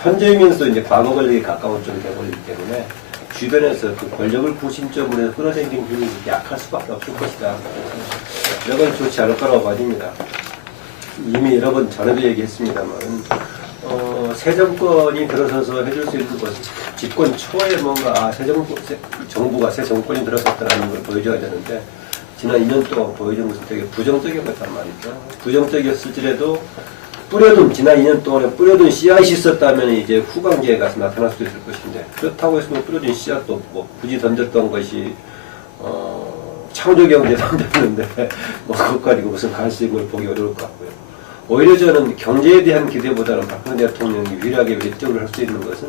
현재이면서 이제 과거 권력이 가까운 쪽이 되어버리기 때문에 주변에서 그 권력을 구심점으로 해서 끌어당긴 힘이 약할 수밖에 없을 것이다. 이런 건 좋지 않을 거라고 봐집니다. 이미 여러 번 전에도 얘기했습니다만, 새 정권이 들어서서 해줄 수 있는 것은 집권 초에 뭔가, 정부가 새 정권이 들어섰다는 걸 보여줘야 되는데, 지난 2년 동안 보여준 것은 되게 부정적이었단 말이죠. 부정적이었을지라도, 지난 2년 동안에 뿌려둔 씨앗이 있었다면 이제 후반기에 가서 나타날 수도 있을 것인데, 그렇다고 해서 뿌려둔 씨앗도 없고, 굳이 던졌던 것이, 창조경제 던졌는데, 그것 가지고 무슨 가능성을 보기 어려울 것 같고요. 오히려 저는 경제에 대한 기대보다는 박근혜 대통령이 유일하게 외적으로 할 수 있는 것은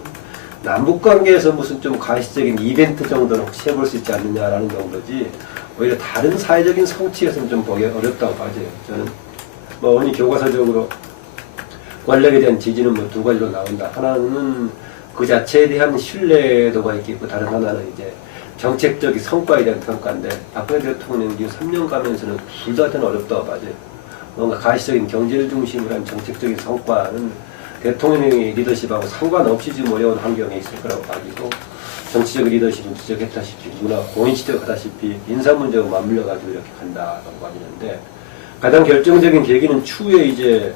남북관계에서 무슨 좀 가시적인 이벤트 정도는 혹시 해볼 수 있지 않느냐라는 정도지, 오히려 다른 사회적인 성취에서는 좀 보기 어렵다고 봐져요. 저는 흔히 교과서적으로 권력에 대한 지지는 두 가지로 나온다. 하나는 그 자체에 대한 신뢰도가 있겠고, 다른 하나는 이제 정책적인 성과에 대한 평가인데, 박근혜 대통령이 3년 가면서는 둘 다 어렵다고 봐져요. 뭔가 가시적인 경제를 중심으로 한 정책적인 성과는 대통령의 리더십하고 상관없이 지금 어려운 환경에 있을 거라고 봐지고, 정치적 리더십은 지적했다시피, 누구나 공인 지적하다시피 인사 문제가 맞물려가지고 이렇게 간다고 봐지는데, 가장 결정적인 계기는 추후에 이제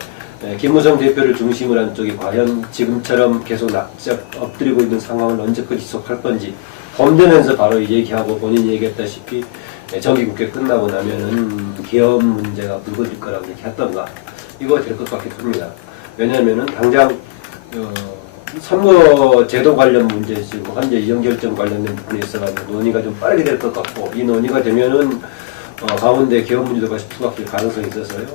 김무성 대표를 중심으로 한 쪽이 과연 지금처럼 계속 납작 엎드리고 있는 상황을 언제까지 지속할 건지, 봄되면서 바로 얘기하고 본인이 얘기했다시피 정기국회 끝나고 나면은 계엄 문제가 불거질 거라고 얘기했던가, 이거 될 것 같긴 합니다. 왜냐하면은 당장 선거 제도 관련 문제, 지금 현재 이정결정 관련된 부분에 있어가지고 논의가 좀 빠르게 될 것 같고, 이 논의가 되면은 가운데 계엄 문제가 투박될 가능성이 있어서요.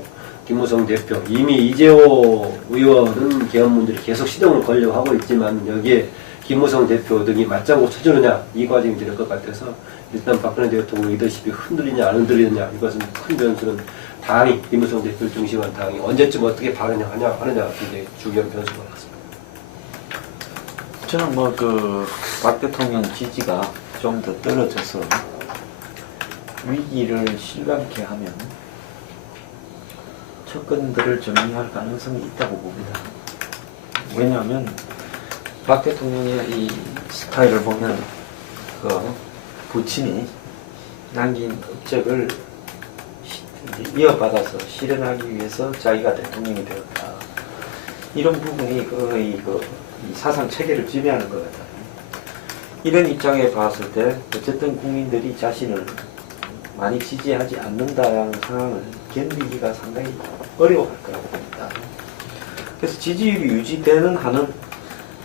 김무성 대표, 이미 이재호 의원은 계엄 문제를 계속 시동을 걸려고 하고 있지만, 여기에 김무성 대표 등이 맞장구 쳐주느냐, 이 과정이 될 것 같아서 일단 박근혜 대통령 리더십이 흔들리냐 안 흔들리느냐, 이것은 큰 변수는 당이, 김무성 대표를 중심한 당이 언제쯤 어떻게 발언하느냐 굉장히 중요한 변수가 같습니다. 저는 박 대통령 지지가 좀 더 떨어져서 위기를 실감케 하면 접근들을 정리할 가능성이 있다고 봅니다. 왜냐하면 박 대통령의 이 스타일을 보면 부친이 남긴 업적을 이어받아서 실현하기 위해서 자기가 대통령이 되었다. 이런 부분이 거의 이 사상 체계를 지배하는 것 같아요. 이런 입장에 봤을 때 어쨌든 국민들이 자신을 많이 지지하지 않는다라는 상황을 견디기가 상당히 어려워할 거라고 봅니다. 그래서 지지율이 유지되는 한은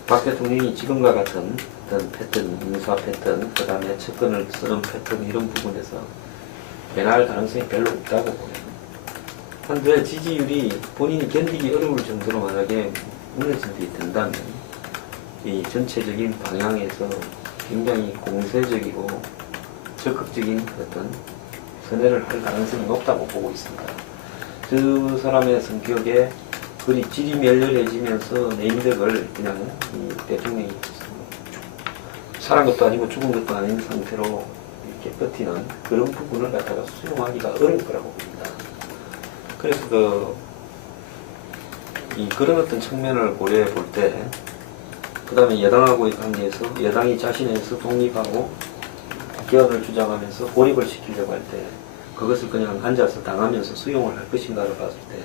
박 대통령이 지금과 같은 어떤 패턴, 인사 패턴, 그 다음에 측근을 쓰는 패턴, 이런 부분에서 변할 가능성이 별로 없다고 보여요. 그런데 지지율이 본인이 견디기 어려울 정도로 만약에 무너진게 된다면 이 전체적인 방향에서 굉장히 공세적이고 적극적인 어떤 선회를 할 가능성이 높다고 보고 있습니다. 그 사람의 성격에 그리 질이 멸렬해지면서 내인덕을 그냥 이 대통령이 살은 것도 아니고 죽은 것도 아닌 상태로 이렇게 버티는 그런 부분을 갖다가 수용하기가 어려울 거라고 봅니다. 그래서 그런 어떤 측면을 고려해 볼 때, 그 다음에 여당하고의 관계에서 여당이 자신에서 독립하고 개헌을 주장하면서 고립을 시키려고 할 때 그것을 그냥 앉아서 당하면서 수용을 할 것인가를 봤을 때,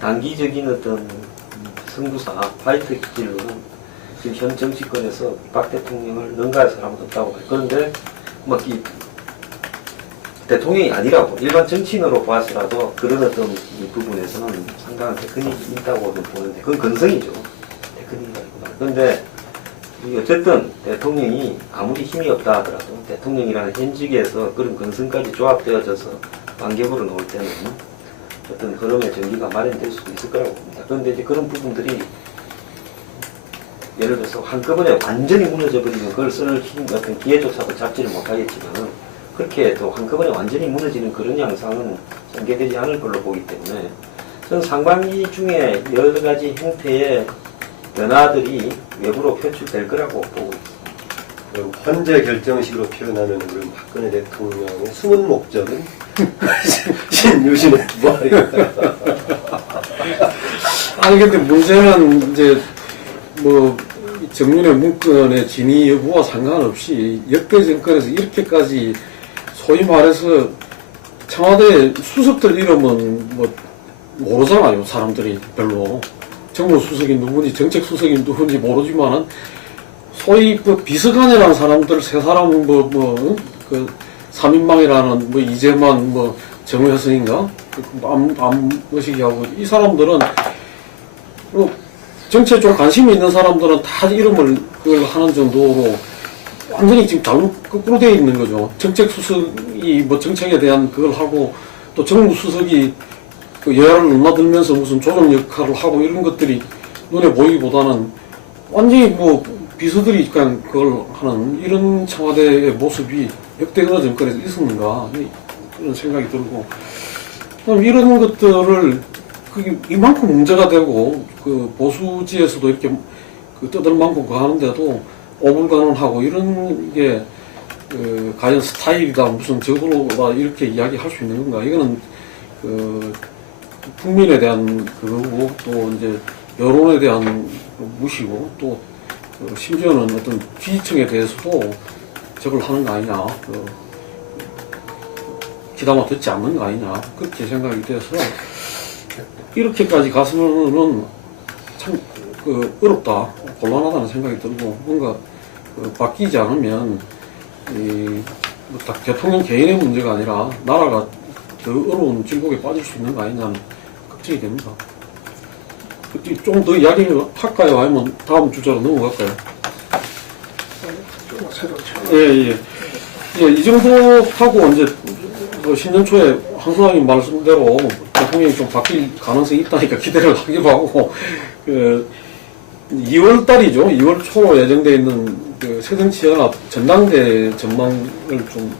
단기적인 어떤 승부사, 파이트 길로는 지금 현 정치권에서 박 대통령을 능가할 사람은 없다고 봐요. 그런데 이 대통령이 아니라고 일반 정치인으로 봐서라도 그런 어떤 이 부분에서는 상당한 테크닉이 있다고 보는데, 그건 건성이죠. 테크닉이 아니구나. 그런데 어쨌든 대통령이 아무리 힘이 없다 하더라도 대통령이라는 현직에서 그런 건성까지 조합되어져서 반격으로 놓을 때는 어떤 흐름의 전기가 마련될 수도 있을 거라고 봅니다. 그런데 이제 그런 부분들이 예를 들어서 한꺼번에 완전히 무너져 버리면 그걸 쓸 힘 같은 기회조차도 잡지를 못하겠지만, 그렇게 또 한꺼번에 완전히 무너지는 그런 양상은 전개되지 않을 걸로 보기 때문에 저는 상반기 중에 여러 가지 형태의 변화들이 외부로 표출될 거라고 보고 있습니다. 그럼 헌재 결정식으로 표현하면 그럼 박근혜 대통령의 숨은 목적은 신유신의 부활이다. 아니 근데 문제는 이제 뭐 정윤의 문건의 진위 여부와 상관없이 역대 정권에서 이렇게까지 소위 말해서 청와대 수석들 이름은 뭐 모르잖아요. 사람들이 별로 정무수석이 누군지 정책수석이 누군지 모르지만은 소위 그 비서관이라는 사람들 세 사람 그 3인방이라는 뭐 이재만 뭐 정우효성인가 암무식이하고 이 사람들은 뭐 정치에 좀 관심이 있는 사람들은 다 이름을 그걸 하는 정도로 완전히 지금 잘못 거꾸로 되어 있는 거죠. 정책수석이 뭐 정책에 대한 그걸 하고 또 정무수석이 그 여야를 넘나들면서 무슨 조정 역할을 하고 이런 것들이 눈에 보이기보다는 완전히 뭐 비서들이 그냥 그걸 하는 이런 청와대의 모습이 역대 어느 정권에서 있었는가 그런 생각이 들고 이런 것들을 이만큼 문제가 되고 그 보수지에서도 이렇게 그 떠들 만큼 가는데도 오불가능하고 이런 게 과연 스타일이다 무슨 저거로다 이렇게 이야기할 수 있는 건가 이거는 그 국민에 대한 그거고 또 이제 여론에 대한 무시고 또 심지어는 어떤 지지층에 대해서도 저걸 하는 거 아니냐 귀담아 듣지 않는 거 아니냐 그렇게 생각이 돼서 이렇게까지 가서는 참 어렵다 곤란하다는 생각이 들고 뭔가 바뀌지 않으면 딱 대통령 개인의 문제가 아니라 나라가 더 어려운 질곡에 빠질 수 있는 거 아니냐는 걱정이 됩니다. 좀 더 이야기를 할까요? 아니면 다음 주제로 넘어갈까요? 예. 이 정도 하고 이제 신년 초에 한수장님 말씀대로 대통령이 좀 바뀔 가능성이 있다니까 기대를 하기도 하고 2월 달이죠. 2월 초로 예정되어 있는 그 새정치연합 전당대 전망을 좀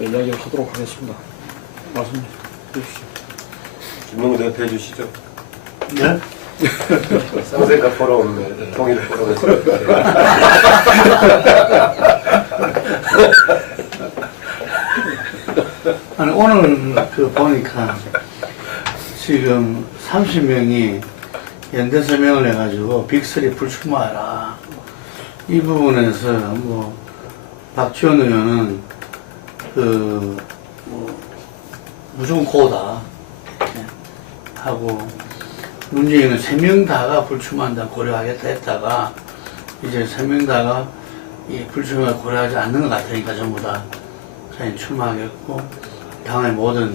이야기를 하도록 하겠습니다. 말씀 주십시오. 김명우 대표 해주시죠. 네? 쌍세가 포럼, 통일 포럼에서. 아니, 오늘 보니까 지금 30명이 연대 서명을 해가지고 빅3 불출마하라. 이 부분에서 뭐 박지원 의원은 무조건 고다 하고 문재인은 3명 다가 불출마한다 고려하겠다 했다가 이제 3명 다가 이 불출마를 고려하지 않는 것 같으니까 전부 다 자기는 출마하겠고 당의 모든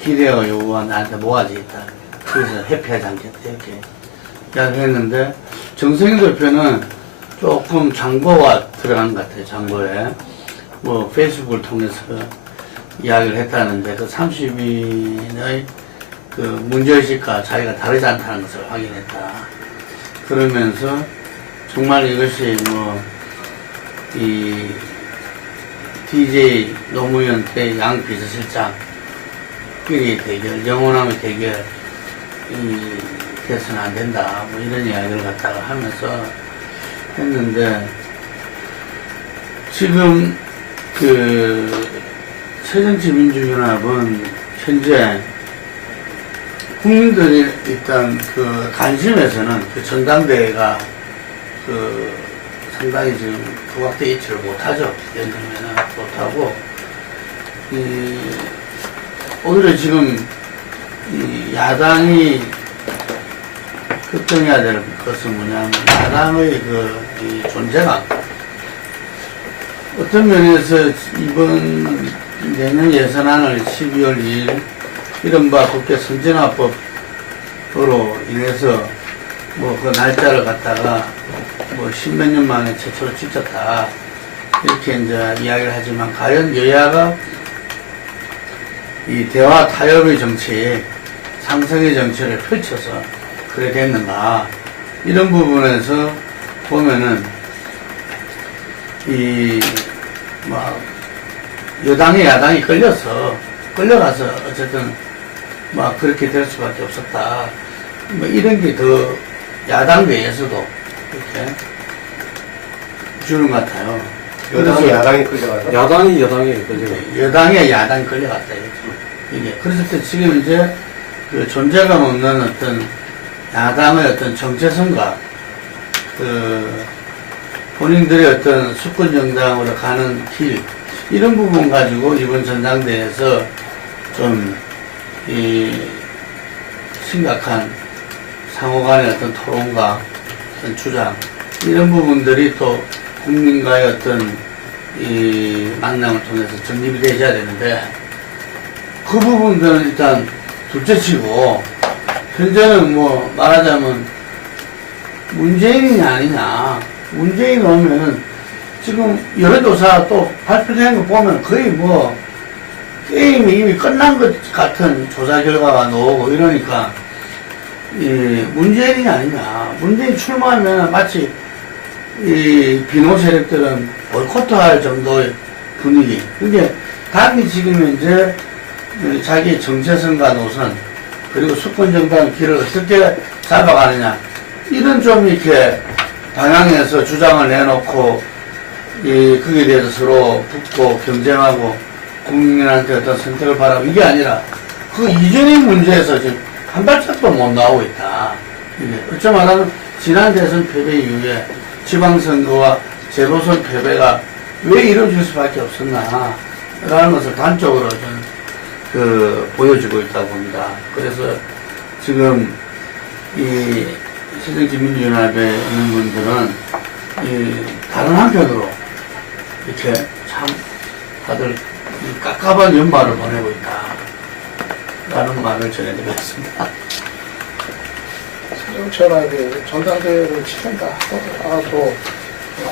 기대와 요구가 나한테 모아져 있다. 그래서 회피하지 않겠다 이렇게 이야기했는데 정세균 대표는 조금 장고가 들어간 것 같아요. 장고에 뭐 페이스북을 통해서 이야기를 했다는데 그 30인의 그 문제의식과 자기가 다르지 않다는 것을 확인했다. 그러면서 정말 이것이 이 DJ 노무현 때 양 비서실장 끼리 대결, 영원함의 대결이 돼서는 안 된다. 뭐 이런 이야기를 갖다가 하면서 했는데 지금 새정치민주연합은 현재 국민들이 일단 관심에서는 전당대회가 상당히 지금 부각되어 있지를 못하죠. 예를 들면 못하고 오히려 지금 야당이 걱정해야 될 것은 뭐냐면 야당의 이 존재감 어떤 면에서 이번 내년 예산안을 12월 2일 이른바 국회 선진화법으로 인해서 그 날짜를 갖다가 10몇 년 만에 최초로 지켰다. 이렇게 이제 이야기를 하지만 과연 여야가 이 대화 타협의 정치, 상생의 정치를 펼쳐서 그래 됐는가. 이런 부분에서 보면은 여당이 야당이 끌려가서 어쨌든 그렇게 될 수밖에 없었다. 이런 게 더 야당 내에서도 이렇게 주는 것 같아요. 여당이 야당이 끌려가서? 야당이 끌려가서. 여당에 야당이 끌려갔다. 이게. 그랬을 때 지금 이제 존재감 없는 어떤 야당의 어떤 정체성과 본인들의 어떤 수권 정당으로 가는 길, 이런 부분 가지고 이번 전당대회에서 좀, 심각한 상호 간의 어떤 토론과 어떤 주장, 이런 부분들이 또 국민과의 어떤 만남을 통해서 정립이 되셔야 되는데, 그 부분들은 일단 둘째 치고, 현재는 뭐 말하자면 문재인이 아니냐. 문재인 오면은 지금 여론조사 또 발표된 거 보면 거의 뭐 게임이 이미 끝난 것 같은 조사 결과가 나오고 이러니까 문재인이 아니냐. 문재인 출마하면 마치 비노 세력들은 보이콧할 정도의 분위기. 근데 당이 지금 현재 자기 정체성과 노선, 그리고 수권정당 길을 어떻게 잡아가느냐, 이런 좀 이렇게 방향에서 주장을 내놓고 거기에 대해서 서로 붙고 경쟁하고 국민한테 어떤 선택을 바라고, 이게 아니라 그 이전의 문제에서 지금 한 발짝도 못 나오고 있다. 이게 어쩌 말하면 지난 대선 패배 이후에 지방선거와 재보선 패배가 왜 이루어질 수밖에 없었나 라는 것을 단적으로 저는 보여주고 있다고 봅니다. 그래서 지금 이 새정치민주연합에 있는 분들은 다른 한편으로 이렇게 참 다들 깝깝한 연말을 보내고 있다 라는 말을 전해드리겠습니다. 새정치연합이 전당대회를 치른다 하더라도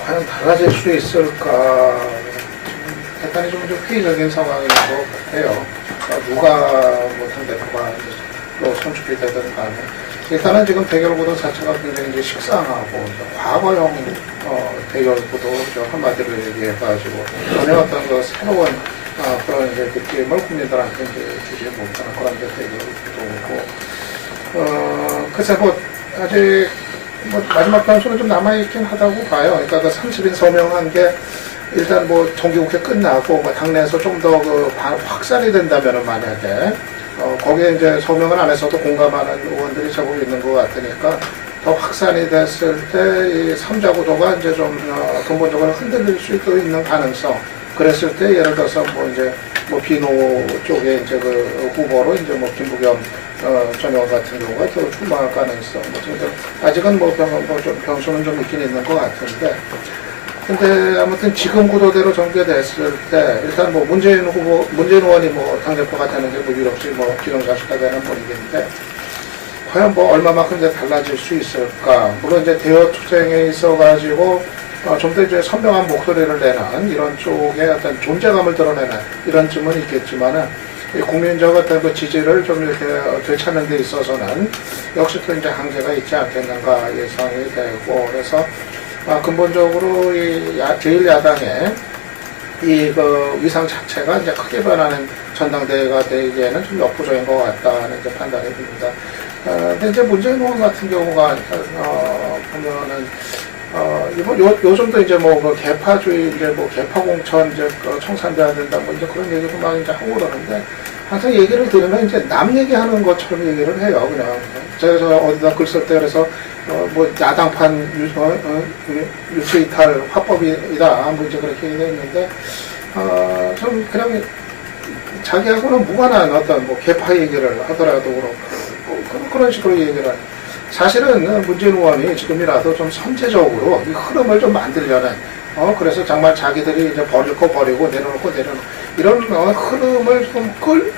과연 달라질 수 있을까, 대단히 좀 회의적인 상황인 것 같아요. 누가 뭐 당대표가 또 선출이 되든 간에 일단은 지금 대결 구도 자체가 굉장히 이제 식상하고 과거형 대결 구도 한마디로 얘기해가지고 전혀 어떤 그 새로운 그런 이제 느낌을 국민들한테 이제 주지 못하는 그런 이제 대결 구도고, 글쎄 뭐 아직 뭐 마지막 변수는 좀 남아있긴 하다고 봐요. 그러니까 그 30인 서명한 게 일단 뭐 정기국회 끝나고 뭐 당내에서 좀 더 그 확산이 된다면은 만약에 거기에 이제 서명을 안 했어도 공감하는 의원들이 제법 있는 것 같으니까 더 확산이 됐을 때 이 3자 구도가 이제 좀 근본적으로 흔들릴 수도 있는 가능성. 그랬을 때 예를 들어서 뭐 이제 뭐 비노 쪽에 이제 그 후보로 이제 뭐 김부겸 전 의원 같은 경우가 더 출마할 가능성. 아직은 뭐 좀 변수는 좀 있긴 있는 것 같은데. 근데 아무튼 지금 구도대로 전개됐을 때 일단 뭐 문재인 의원이 뭐 당대표가 되는 게 뭐 유럽시 뭐 기정사실화 되는 분위기인데 과연 뭐 얼마만큼 이제 달라질 수 있을까. 물론 이제 대여 투쟁에 있어가지고 좀 더 이제 선명한 목소리를 내는 이런 쪽에 어떤 존재감을 드러내는 이런 점은 있겠지만은 국민적 어떤 그 지지를 좀 이렇게 되찾는 데 있어서는 역시 또 이제 한계가 있지 않겠는가 예상이 되고, 그래서 근본적으로 이 제1야당의 그 위상 자체가 이제 크게 변하는 전당대회가 되기에는 좀 역부족인 것 같다는 이제 판단이 듭니다. 근데 이제 문재인 의원 같은 경우가 보면은 요즘도 이제 뭐 그 개파주의 이제 뭐 개파공천 이제 청산돼야 된다 뭐 이제 그런 얘기도 막 이제 하고 그러는데 항상 얘기를 들으면 이제 남 얘기하는 것처럼 얘기를 해요. 그냥 제가 어디다 글 쓸 때 그래서 뭐 야당판 유체이탈 화법이다 뭐 이제 그렇게 얘기했는데 좀 그냥 자기하고는 무관한 어떤 뭐 개파 얘기를 하더라도 그렇고 그런 식으로 얘기를 하는. 사실은 문재인 의원이 지금이라도 좀 선제적으로 이 흐름을 좀 만들려는 그래서 정말 자기들이 이제 버릴 거 버리고 내려놓을 거 내려놓고 이런 흐름을 좀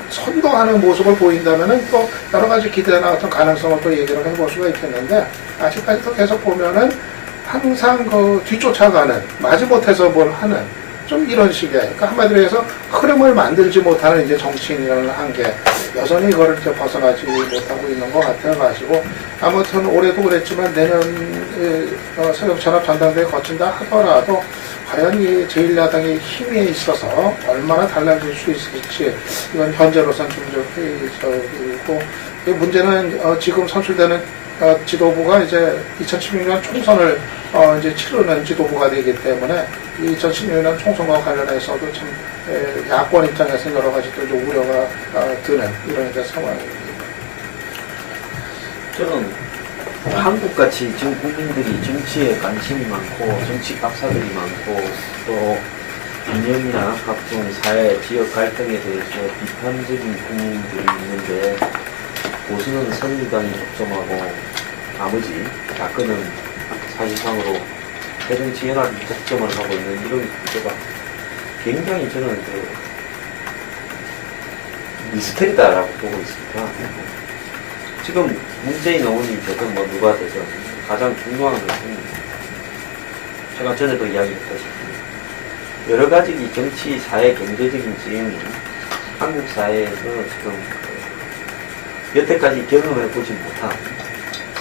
선도하는 모습을 보인다면은 또 여러 가지 기대나 어떤 가능성을 또 얘기를 해볼 수가 있겠는데 아직까지도 계속 보면은 항상 그 뒤쫓아가는 마지못해서 뭘 하는 좀 이런 식의, 그러니까 한마디로 해서 흐름을 만들지 못하는 이제 정치인이라는 한계, 여전히 이거를 이제 벗어나지 못하고 있는 것 같아가지고, 아무튼 올해도 그랬지만 내년 새정치연합 전당대회 거친다 하더라도, 과연 이 제1야당의 힘에 있어서 얼마나 달라질 수 있을지, 이건 현재로선 좀 회의적이고, 문제는 지금 선출되는 지도부가 이제 2016년 총선을 이제 치르는 지도부가 되기 때문에 2016년 총선과 관련해서도 참 야권 입장에서 여러 가지 또 우려가 드는 이런 이제 상황입니다. 저는 한국같이 지금 국민들이 정치에 관심이 많고 정치 박사들이 많고 또 이념이나 각종 사회 지역 갈등에 대해서 비판적인 국민들이 있는데 보수는 선의당이 독점하고 나머지 야권은 사실상으로 대정치 연합이 독점을 하고 있는 이런 구조가 굉장히 저는 미스테리다라고 보고 있습니다. 지금 문재인 의원이 되든 뭐 누가 되든 가장 중요한 것은 제가 전에도 이야기했다시피 여러 가지 이 정치, 사회, 경제적인 지형이 한국 사회에서 지금 여태까지 경험해 보지 못한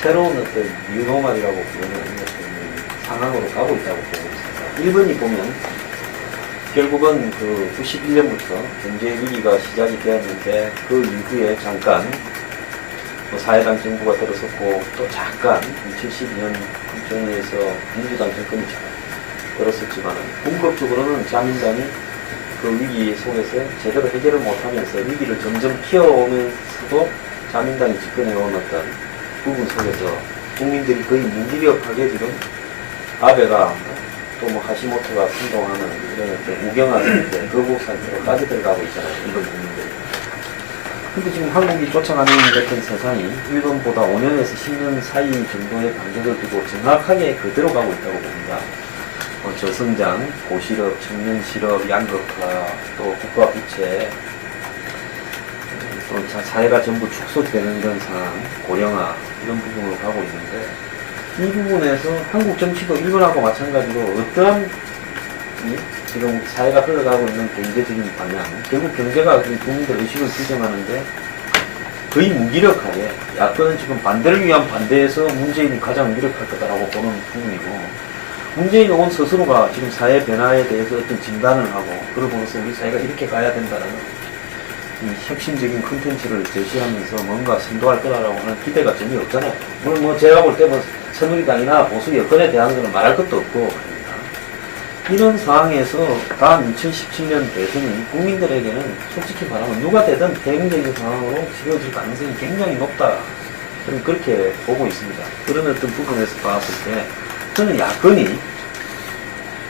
새로운 어떤 뉴노멀이라고 부르는 어떤 상황으로 가고 있다고 보고 있습니다. 일본이 보면 결국은 91년부터 경제 위기가 시작이 되었는데 그 이후에 잠깐 사회당 정부가 들어섰고 또 잠깐 2012년 국정에서 민주당 정권이 들었었지만 본격적으로는 자민당이 그 위기 속에서 제대로 해결을 못하면서 위기를 점점 키워오면서도 자민당이 집권해온 어떤 부분 속에서 국민들이 거의 무기력하게 지금 아베가 또 뭐 하시모토가 선동하는 이런 어떤 우경한 거북 상태로까지 들어가고 있잖아요. 일본 국민들이. 근데 지금 한국이 쫓아가는 같은 세상이 일본보다 5년에서 10년 사이 정도의 간격을 두고 정확하게 그대로 가고 있다고 봅니다. 저성장, 고실업, 청년 실업, 양극화, 또 국가 부채, 또 사회가 전부 축소되는 이런 상황, 고령화 이런 부분으로 가고 있는데 이 부분에서 한국 정치도 일본하고 마찬가지로 어떠한 지금 사회가 흘러가고 있는 경제적인 방향, 결국 경제가 국민들 의식을 규정하는데 거의 무기력하게 야권은 지금 반대를 위한 반대에서 문재인이 가장 무력할 거다라고 보는 부분이고 문재인 의원 스스로가 지금 사회 변화에 대해서 어떤 진단을 하고 그러고서 우리 사회가 이렇게 가야 된다는 이 혁신적인 콘텐츠를 제시하면서 뭔가 선도할 거라고 하는 기대가 전혀 없잖아요. 물론 뭐 제가 볼 때 뭐 새누리당이나 보수 여권에 대한 거는 말할 것도 없고 말입니다. 이런 상황에서 다음 2017년 대선이 국민들에게는 솔직히 말하면 누가 되든 대응적인 상황으로 지어질 가능성이 굉장히 높다. 저는 그렇게 보고 있습니다. 그런 어떤 부분에서 봤을 때 저는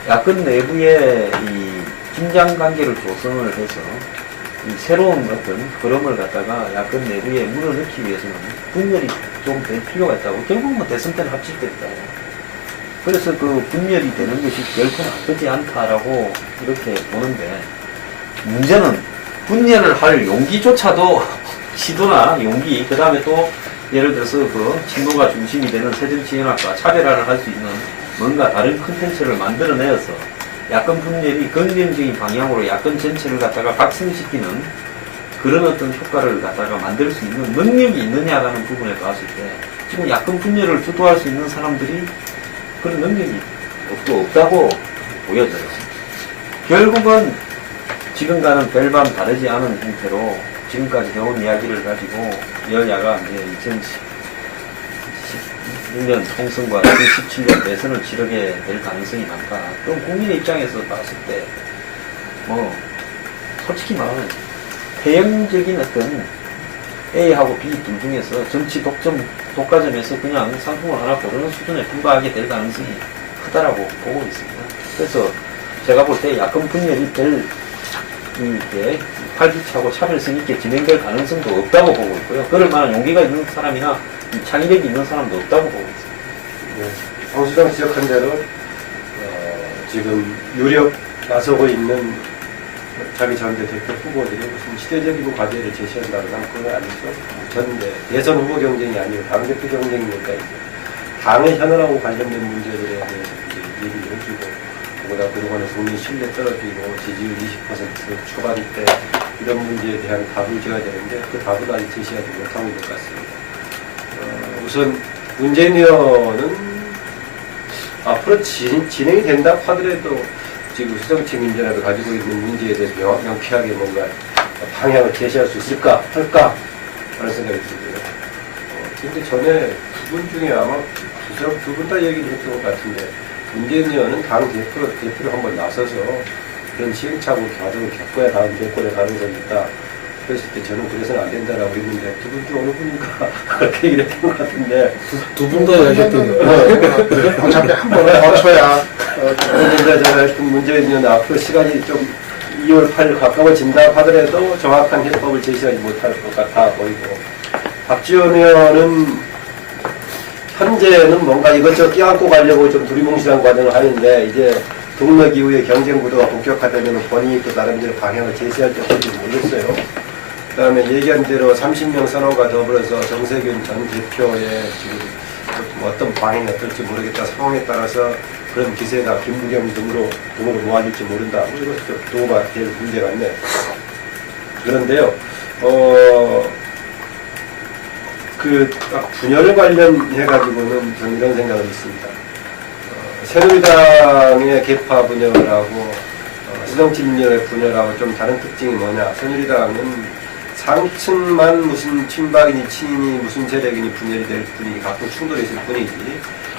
야권 내부의 이 긴장 관계를 조성을 해서 이 새로운 어떤 흐름을 갖다가 야권 내부에 물을 넣기 위해서는 분열이 좀 될 필요가 있다고. 결국 뭐 대선 때는 합칠 때 있다. 그래서 그 분열이 되는 것이 결코 나쁘지 않다라고 이렇게 보는데 문제는 분열을 할 용기조차도 시도나 용기, 그 다음에 또 예를 들어서 그 친노가 중심이 되는 새정치연합과 차별화를 할 수 있는 뭔가 다른 컨텐츠를 만들어내어서 야권 분열이 긍정적인 방향으로 야권 전체를 갖다가 각성시키는 그런 어떤 효과를 갖다가 만들 수 있는 능력이 있느냐라는 부분에 봤을 때 지금 야권 분열을 주도할 수 있는 사람들이 그런 능력이 없다고 보여져요. 결국은 지금과는 별반 다르지 않은 형태로 지금까지 해온 이야기를 가지고 여야가 이제 2016년 총선과 2017년 대선을 치르게 될 가능성이 많다. 그럼 국민의 입장에서 봤을 때 뭐 솔직히 말하면 대형적인 어떤 A하고 B 둘 중에서 정치 독과점에서 그냥 상품을 하나 고르는 수준에 불과하게 될 가능성이 크다라고 보고 있습니다. 그래서 제가 볼 때 야권 분열이 이렇게 활기차고 차별성 있게 진행될 가능성도 없다고 보고 있고요. 그럴 만한 용기가 있는 사람이나 창의력이 있는 사람도 없다고 보고 있습니다. 네. 황수장 지적한 대로 지금 유력 나서고 있는 자기 전대 대표 후보들이 무슨 시대적인 과제를 제시한다고 하는 건 아니죠. 전대 대선 후보 경쟁이 아니고 당대표 경쟁이니까 이제 당의 현안하고 관련된 문제들에 대해서 이제 얘기를 해주고 보다 그동안에 국민 신뢰 떨어지고 지지율 20% 초반대 이런 문제에 대한 답을 줘야 되는데 그 답을 아직 제시하지 못하고 있는 것 같습니다. 우선 문재인 의원은 앞으로 진행이 된다고 하더라도 지금 수정치 민주연합이 가지고 있는 문제에 대해서 명쾌하게 뭔가 방향을 제시할 수 있을까 할까 하는 생각이 듭니다. 근데 전에 두 분 중에 아마 두 분 다 얘기를 했던 것 같은데 문재인 의원은 당 대표로 한번 나서서 그런 시행착오 과정을 겪어야 다음 대권에 가능성이 있다 그랬을 때 저는 그래서는 안 된다라고 했는데 두 분 중 어느 분인가 그렇게 얘기를 했던 것 같은데 두 분 다 이야기했더니 어차피 한 번은 거쳐야 그런데 제가 하여튼 문제는 앞으로 시간이 좀 2월 8일 가까워진다 하더라도 정확한 해법을 제시하지 못할 것 같아 보이고 박지원 의원은 현재는 뭔가 이것저것 끼안고 가려고 좀 두리뭉실한 과정을 하는데 이제 동력 이후에 경쟁 구도가 본격화되면 본인이 또 나름대로 방향을 제시할 때 어떨지 모르겠어요. 그 다음에 얘기한 대로 30명 선호가 더불어서 정세균 전 대표의 지금 어떤 방향이 어떨지 모르겠다 상황에 따라서 그런 기세가 김부겸 등으로 모아질지 모른다. 이것도 도가 될 문제 같네. 그런데요, 분열 관련해가지고는 저는 이런 생각을 했습니다. 새누리당의 개파 분열하고 새정치민주연의 분열하고 좀 다른 특징이 뭐냐. 새누리당은 상층만 무슨 친박이니 친이니 무슨 세력이니 분열이 될 뿐이니 가끔 충돌이 있을 뿐이지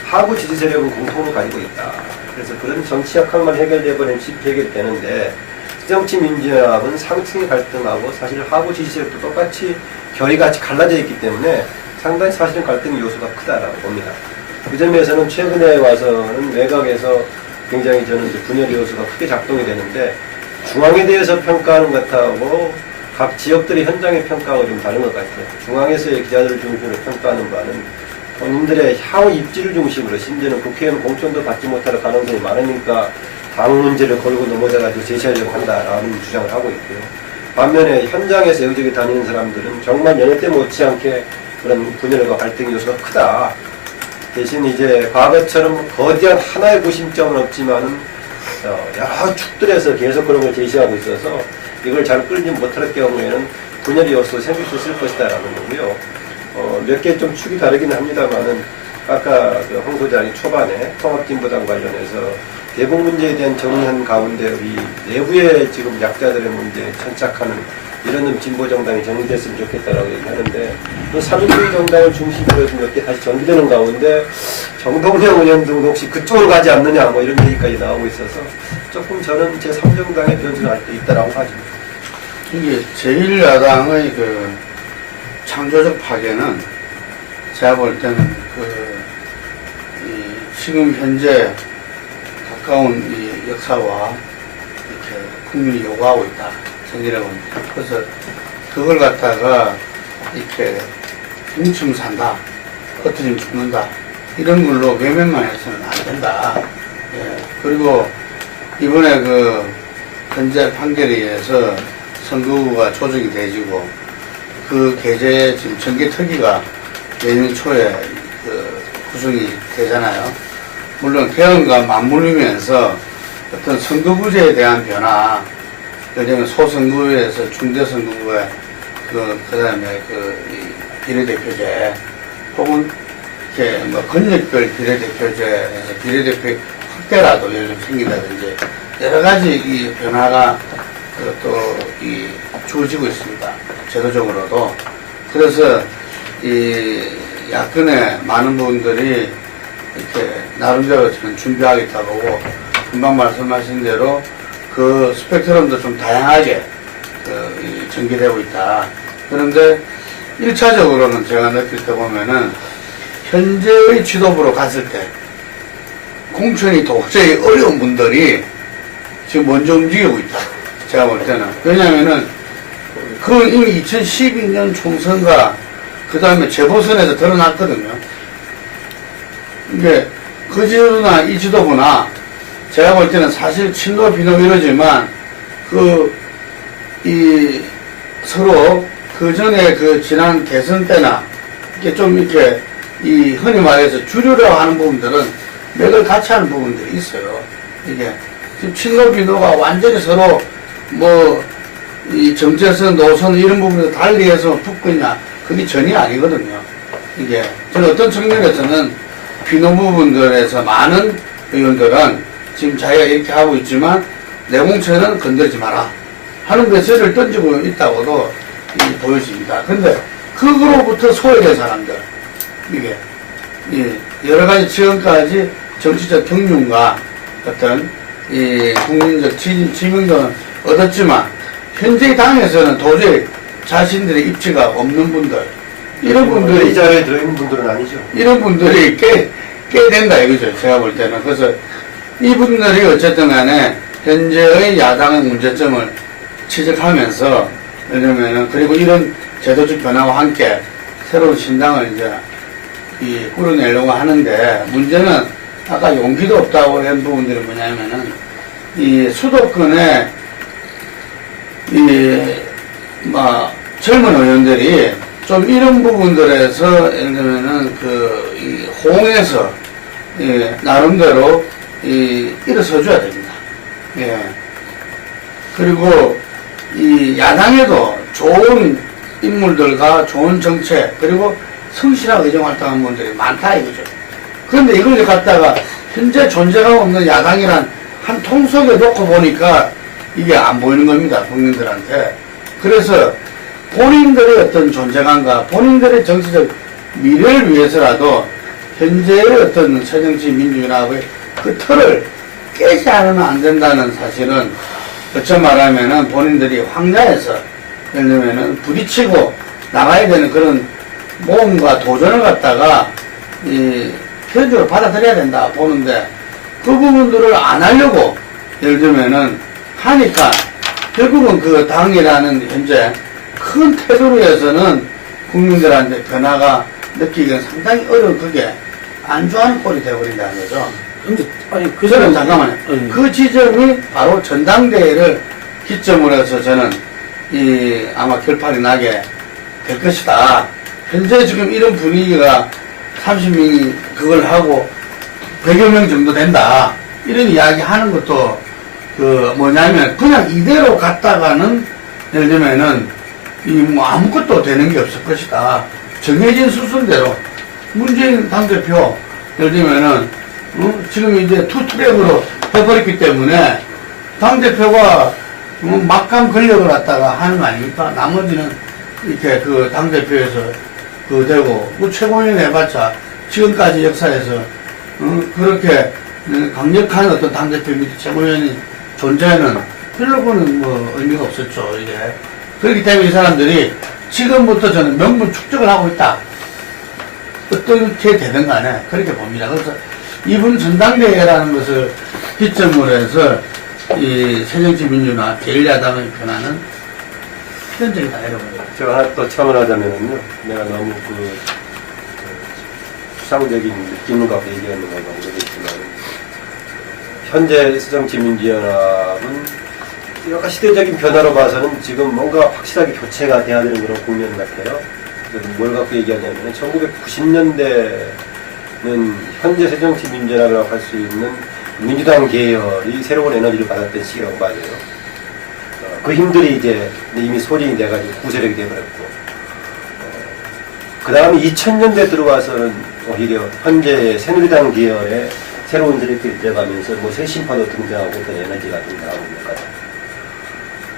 하부 지지 세력은 공통으로 가지고 있다. 그래서 그런 정치 역학만 해결되어버리면 쉽게 해결되는데 새정치민주연합은 상층이 갈등하고 사실 하부 지지 세력도 똑같이 결이 같이 갈라져 있기 때문에 상당히 사실은 갈등 요소가 크다라고 봅니다. 그 점에서는 최근에 와서는 외곽에서 굉장히 저는 이제 분열 요소가 크게 작동이 되는데 중앙에 대해서 평가하는 것하고 각 지역들의 현장의 평가가 좀 다른 것 같아요. 중앙에서의 기자들을 중심으로 평가하는 바는 본인들의 향후 입지를 중심으로 심지어는 국회의원 공천도 받지 못할 가능성이 많으니까 당 문제를 걸고 넘어져가지고 제시하려고 한다라는 주장을 하고 있고요. 반면에 현장에서 여기저기 다니는 사람들은 정말 여느 때 못지않게 그런 분열과 갈등 요소가 크다. 대신 이제 과거처럼 거대한 하나의 구심점은 없지만은 여러 축들에서 계속 그런 걸 제시하고 있어서 이걸 잘 끌지 못할 경우에는 분열이 요소 생길 수 있을 것이다라는 거고요. 몇 개 좀 축이 다르긴 합니다만은 아까 홍 소장이 초반에 통합진보당 관련해서 대북 문제에 대한 정리한 가운데 우리 내부의 지금 약자들의 문제에 천착하는 이런 좀 진보 정당이 정리됐으면 좋겠다라고 얘기하는데 그 3인주의 정당을 중심으로 몇 개 다시 정리되는 가운데 정동영 의원 등도 혹시 그쪽으로 가지 않느냐 뭐 이런 얘기까지 나오고 있어서 조금 저는 제 3정당의 변수가 할 때 있다라고 봐집니다. 이게 제1야당의 그 창조적 파괴는 제가 볼 때는 지금 현재 가까운 이 역사와 이렇게 국민이 요구하고 있다. 생기라고 합니다. 그래서 그걸 갖다가 이렇게 뭉치면 산다. 흩어지면 죽는다. 이런 걸로 외면만 해서는 안 된다. 예. 그리고 이번에 현재 판결에 의해서 선거구가 조정이 돼지고 그 계제에 지금 정개특위가 내년 초에 구성이 되잖아요. 물론 개헌과 맞물리면서 어떤 선거구제에 대한 변화, 왜냐면 소선거구에서 중대선거구에 그 다음에 비례대표제 혹은 이렇게 권력별 비례대표제에서 비례대표 확대라도 예를 들면 생긴다든지 여러 가지 이 변화가 주어지고 있습니다. 제도적으로도. 그래서 이 야권의 많은 분들이 이렇게 나름대로 저는 준비하겠다 보고 금방 말씀하신 대로 그 스펙트럼도 좀 다양하게 전개되고 있다. 그런데 1차적으로는 제가 느낄 때 보면은 현재의 지도부로 갔을 때 공천이 도저히 어려운 분들이 지금 먼저 움직이고 있다. 제가 볼 때는. 왜냐면은 그건 이미 2012년 총선과 그 다음에 재보선에서 드러났거든요. 이게 그 지도부나 이 지도부나 제가 볼 때는 사실 친노 비노 이러지만 서로 그 전에 지난 대선 때나 이렇게 좀 이렇게 흔히 말해서 주류라고 하는 부분들은 맥을 같이 하는 부분들이 있어요. 이게 지금 친노 비노가 완전히 서로 이 정체성 노선 이런 부분에서 달리해서 붙고 있냐 그게 전혀 아니거든요. 이게 저는 어떤 측면에서는 비노 부분들에서 많은 의원들은 지금 자기가 이렇게 하고 있지만 내 공천은 건들지 마라 하는 메시지를 던지고 있다고도 보여집니다. 근데 그거로부터 소외된 사람들 이게 여러 가지 지금까지 정치적 경륜과 어떤 국민적 지명도는 얻었지만 현재 당에서는 도저히 자신들의 입지가 없는 분들, 이런 이 분들이, 자리에 들어있는 분들은 아니죠. 이런 분들이 꽤 된다 이거죠. 제가 볼 때는. 그래서 이분들이 어쨌든 간에 현재의 야당의 문제점을 지적하면서, 왜냐면은, 그리고 이런 제도적 변화와 함께 새로운 신당을 이제 꾸려내려고 하는데, 문제는 아까 용기도 없다고 한 부분들이 뭐냐면은, 이 수도권에 젊은 의원들이 좀 이런 부분들에서 예를 들면은 이 호응해서 나름대로 일어서줘야 됩니다. 예. 그리고 이 야당에도 좋은 인물들과 좋은 정책 그리고 성실하게 의정활동하는 분들이 많다 이거죠. 그런데 이걸 갖다가 현재 존재가 없는 야당이란 한 통 속에 놓고 보니까 이게 안 보이는 겁니다. 국민들한테. 그래서 본인들의 어떤 존재감과 본인들의 정치적 미래를 위해서라도 현재의 어떤 새정치 민주연합의 그 틀을 깨지 않으면 안 된다는 사실은 어쩌 말하면은 본인들이 황야에서 예를 들면은 부딪히고 나가야 되는 그런 모험과 도전을 갖다가 필연적으로 받아들여야 된다 보는데 그 부분들을 안 하려고 예를 들면은 하니까 결국은 그 당이라는 현재 큰 태도로 해서는 국민들한테 변화가 느끼기는 상당히 어려운 그게 안 좋아하는 꼴이 되어버린다는 거죠. 근데, 아니, 저는 잠깐만요. 아니, 그 지점이 바로 전당대회를 기점으로 해서 저는 아마 결판이 나게 될 것이다. 현재 지금 이런 분위기가 30명이 그걸 하고 100여 명 정도 된다. 이런 이야기 하는 것도 뭐냐면 그냥 이대로 갔다가는 예를 들면은 아무것도 되는 게 없을 것이다. 정해진 순서대로 문재인 당대표 예를 들면은 지금 이제 투트랙으로 해버렸기 때문에 당대표가 막강 권력을 갖다가 하는 거 아닙니까? 나머지는 이렇게 그 당대표에서 되고 최고위원 해봤자 지금까지 역사에서 그렇게 강력한 어떤 당대표 및 최고위원이 존재는 별로 보는 의미가 없었죠, 이게. 그렇기 때문에 이 사람들이 지금부터 저는 명분 축적을 하고 있다. 어떻게 되든 간에 그렇게 봅니다. 그래서 이번 전당대회라는 것을 기점으로 해서 이 새정치민주나 제1야당의 변화는 필연적이다, 이런 거예요. 제가 하나 또 첨언하자면은요, 내가 너무 수상적인 느낌을 갖고 얘기하는 건 모르겠지만, 현재 새정치민주연합은 약간 시대적인 변화로 봐서는 지금 뭔가 확실하게 교체가 돼야 되는 그런 국면 같아요. 그래서 뭘 갖고 얘기하냐면 1990년대는 현재 새정치민주연합이라고 할 수 있는 민주당 계열이 새로운 에너지를 받았던 시기라고 봐요. 그 힘들이 이제 이미 소진이 돼가지고 구세력이 돼버렸고, 그 다음에 2000년대 들어와서는 오히려 현재 새누리당 계열의 새로운 세력들이 들어가면서 새 신파도 등장하고 어떤 에너지가 등장하고 있는 것 같아요.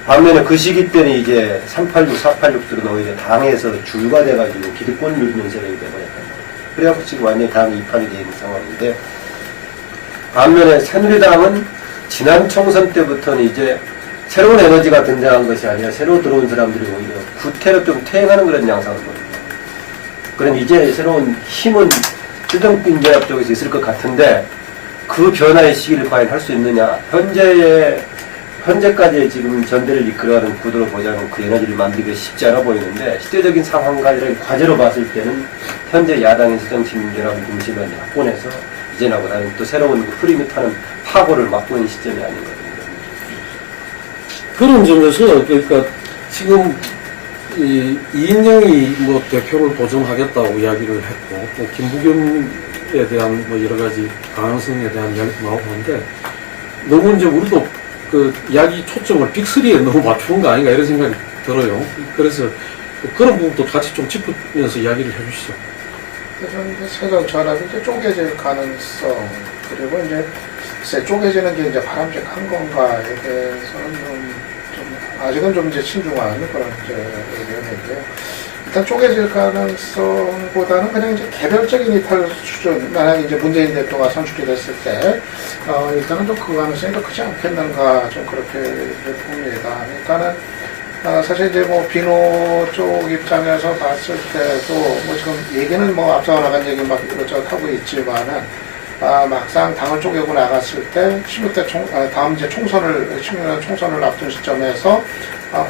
반면에 그 시기 때는 이제 386, 486들은 오히려 당에서 줄가 돼가지고 기득권을 누리는 세력이 돼버렸단 말이에요. 그래갖고 지금 완전히 당이 이판이 되어 있는 상황인데, 반면에 새누리당은 지난 총선 때부터는 이제 새로운 에너지가 등장한 것이 아니라 새로 들어온 사람들이 오히려 구태로 좀 퇴행하는 그런 양상을 보입니다. 그럼 이제 새로운 힘은 새정치민주연합 쪽에서 있을 것 같은데 그 변화의 시기를 과연 할 수 있느냐. 현재까지의 지금 전대를 이끌어가는 구도로 보자면 그 에너지를 만들기가 쉽지 않아 보이는데, 시대적인 상황과 이런 과제로 봤을 때는 현재 야당의 새정치민주연합의 중심을 확보해서 이제나고 나는 또 새로운 흐름이 타는 파고를 막고 있는 시점이 아닌가. 그런 점에서, 그러니까, 지금, 이인영이 대표를 도전하겠다고 이야기를 했고, 또 김부겸에 대한 여러 가지 가능성에 대한 이야기도 나오고 하는데, 너무 이제 우리도 그 이야기 초점을 빅3에 너무 맞추는 거 아닌가 이런 생각이 들어요. 그래서 그런 부분도 같이 좀 짚으면서 이야기를 해주시죠. 그래서 이제 새정치연합이 이제 쪼개질 가능성, 그리고 이제 쪼개지는 게 이제 바람직한 건가에 대해서는 아직은 좀 이제 신중한 그런 이제 의견인데요. 일단 쪼개질 가능성보다는 그냥 이제 개별적인 이탈 수준, 만약 이제 문재인 대표가 선출이 됐을 때, 일단은 좀 그 가능성이 더 크지 않겠는가, 좀 그렇게 봅니다. 일단은, 사실 이제 뭐 비노 쪽 입장에서 봤을 때도 뭐 지금 얘기는 뭐 앞서 나간 얘기 막 이것저것 하고 있지만은 막상 당을 쪼개고 나갔을 때 16대 다음 이제 16년 총선을 앞둔 시점에서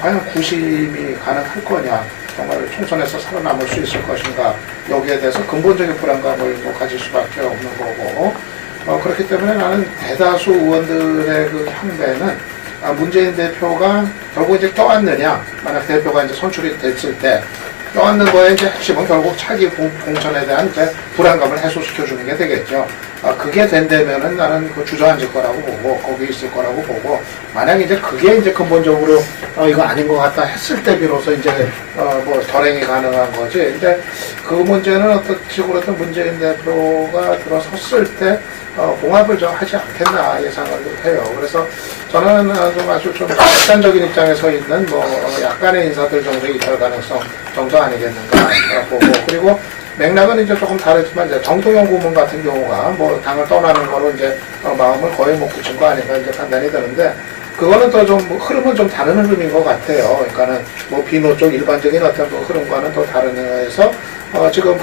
과연 구심이 가능할 거냐, 정말 총선에서 살아남을 수 있을 것인가, 여기에 대해서 근본적인 불안감을 뭐 가질 수밖에 없는 거고, 그렇기 때문에 나는 대다수 의원들의 그 향배는 문재인 대표가 결국 이제 껴안느냐, 만약 대표가 이제 선출이 됐을 때 껴안는 거에 이제 핵심은 결국 차기 공천에 대한 이제 불안감을 해소시켜주는 게 되겠죠. 그게 된다면은 나는 그 주저앉을 거라고 보고, 거기 있을 거라고 보고, 만약 이제 그게 이제 근본적으로 이거 아닌 것 같다 했을 때 비로소 이제 뭐 결행이 가능한 거지. 근데 그 문제는 어떤 식으로든 문재인 대표가 들어섰을 때 봉합을 좀 하지 않겠나 예상을 해요. 그래서 저는 좀 아주 좀 극단적인 입장에 서 있는 뭐 약간의 인사들 정도의 이탈 가능성 정도 아니겠는가 보고, 그리고 맥락은 이제 조금 다르지만 이제 정동영 고문 같은 경우가 뭐 당을 떠나는 거로 이제 마음을 거의 못 굳힌 거 아닌가 이제 판단이 드는데, 그거는 또 좀 흐름은 좀 다른 흐름인 것 같아요. 그러니까는 뭐 비노 쪽 일반적인 어떤 그 흐름과는 또 다른 의미에서 지금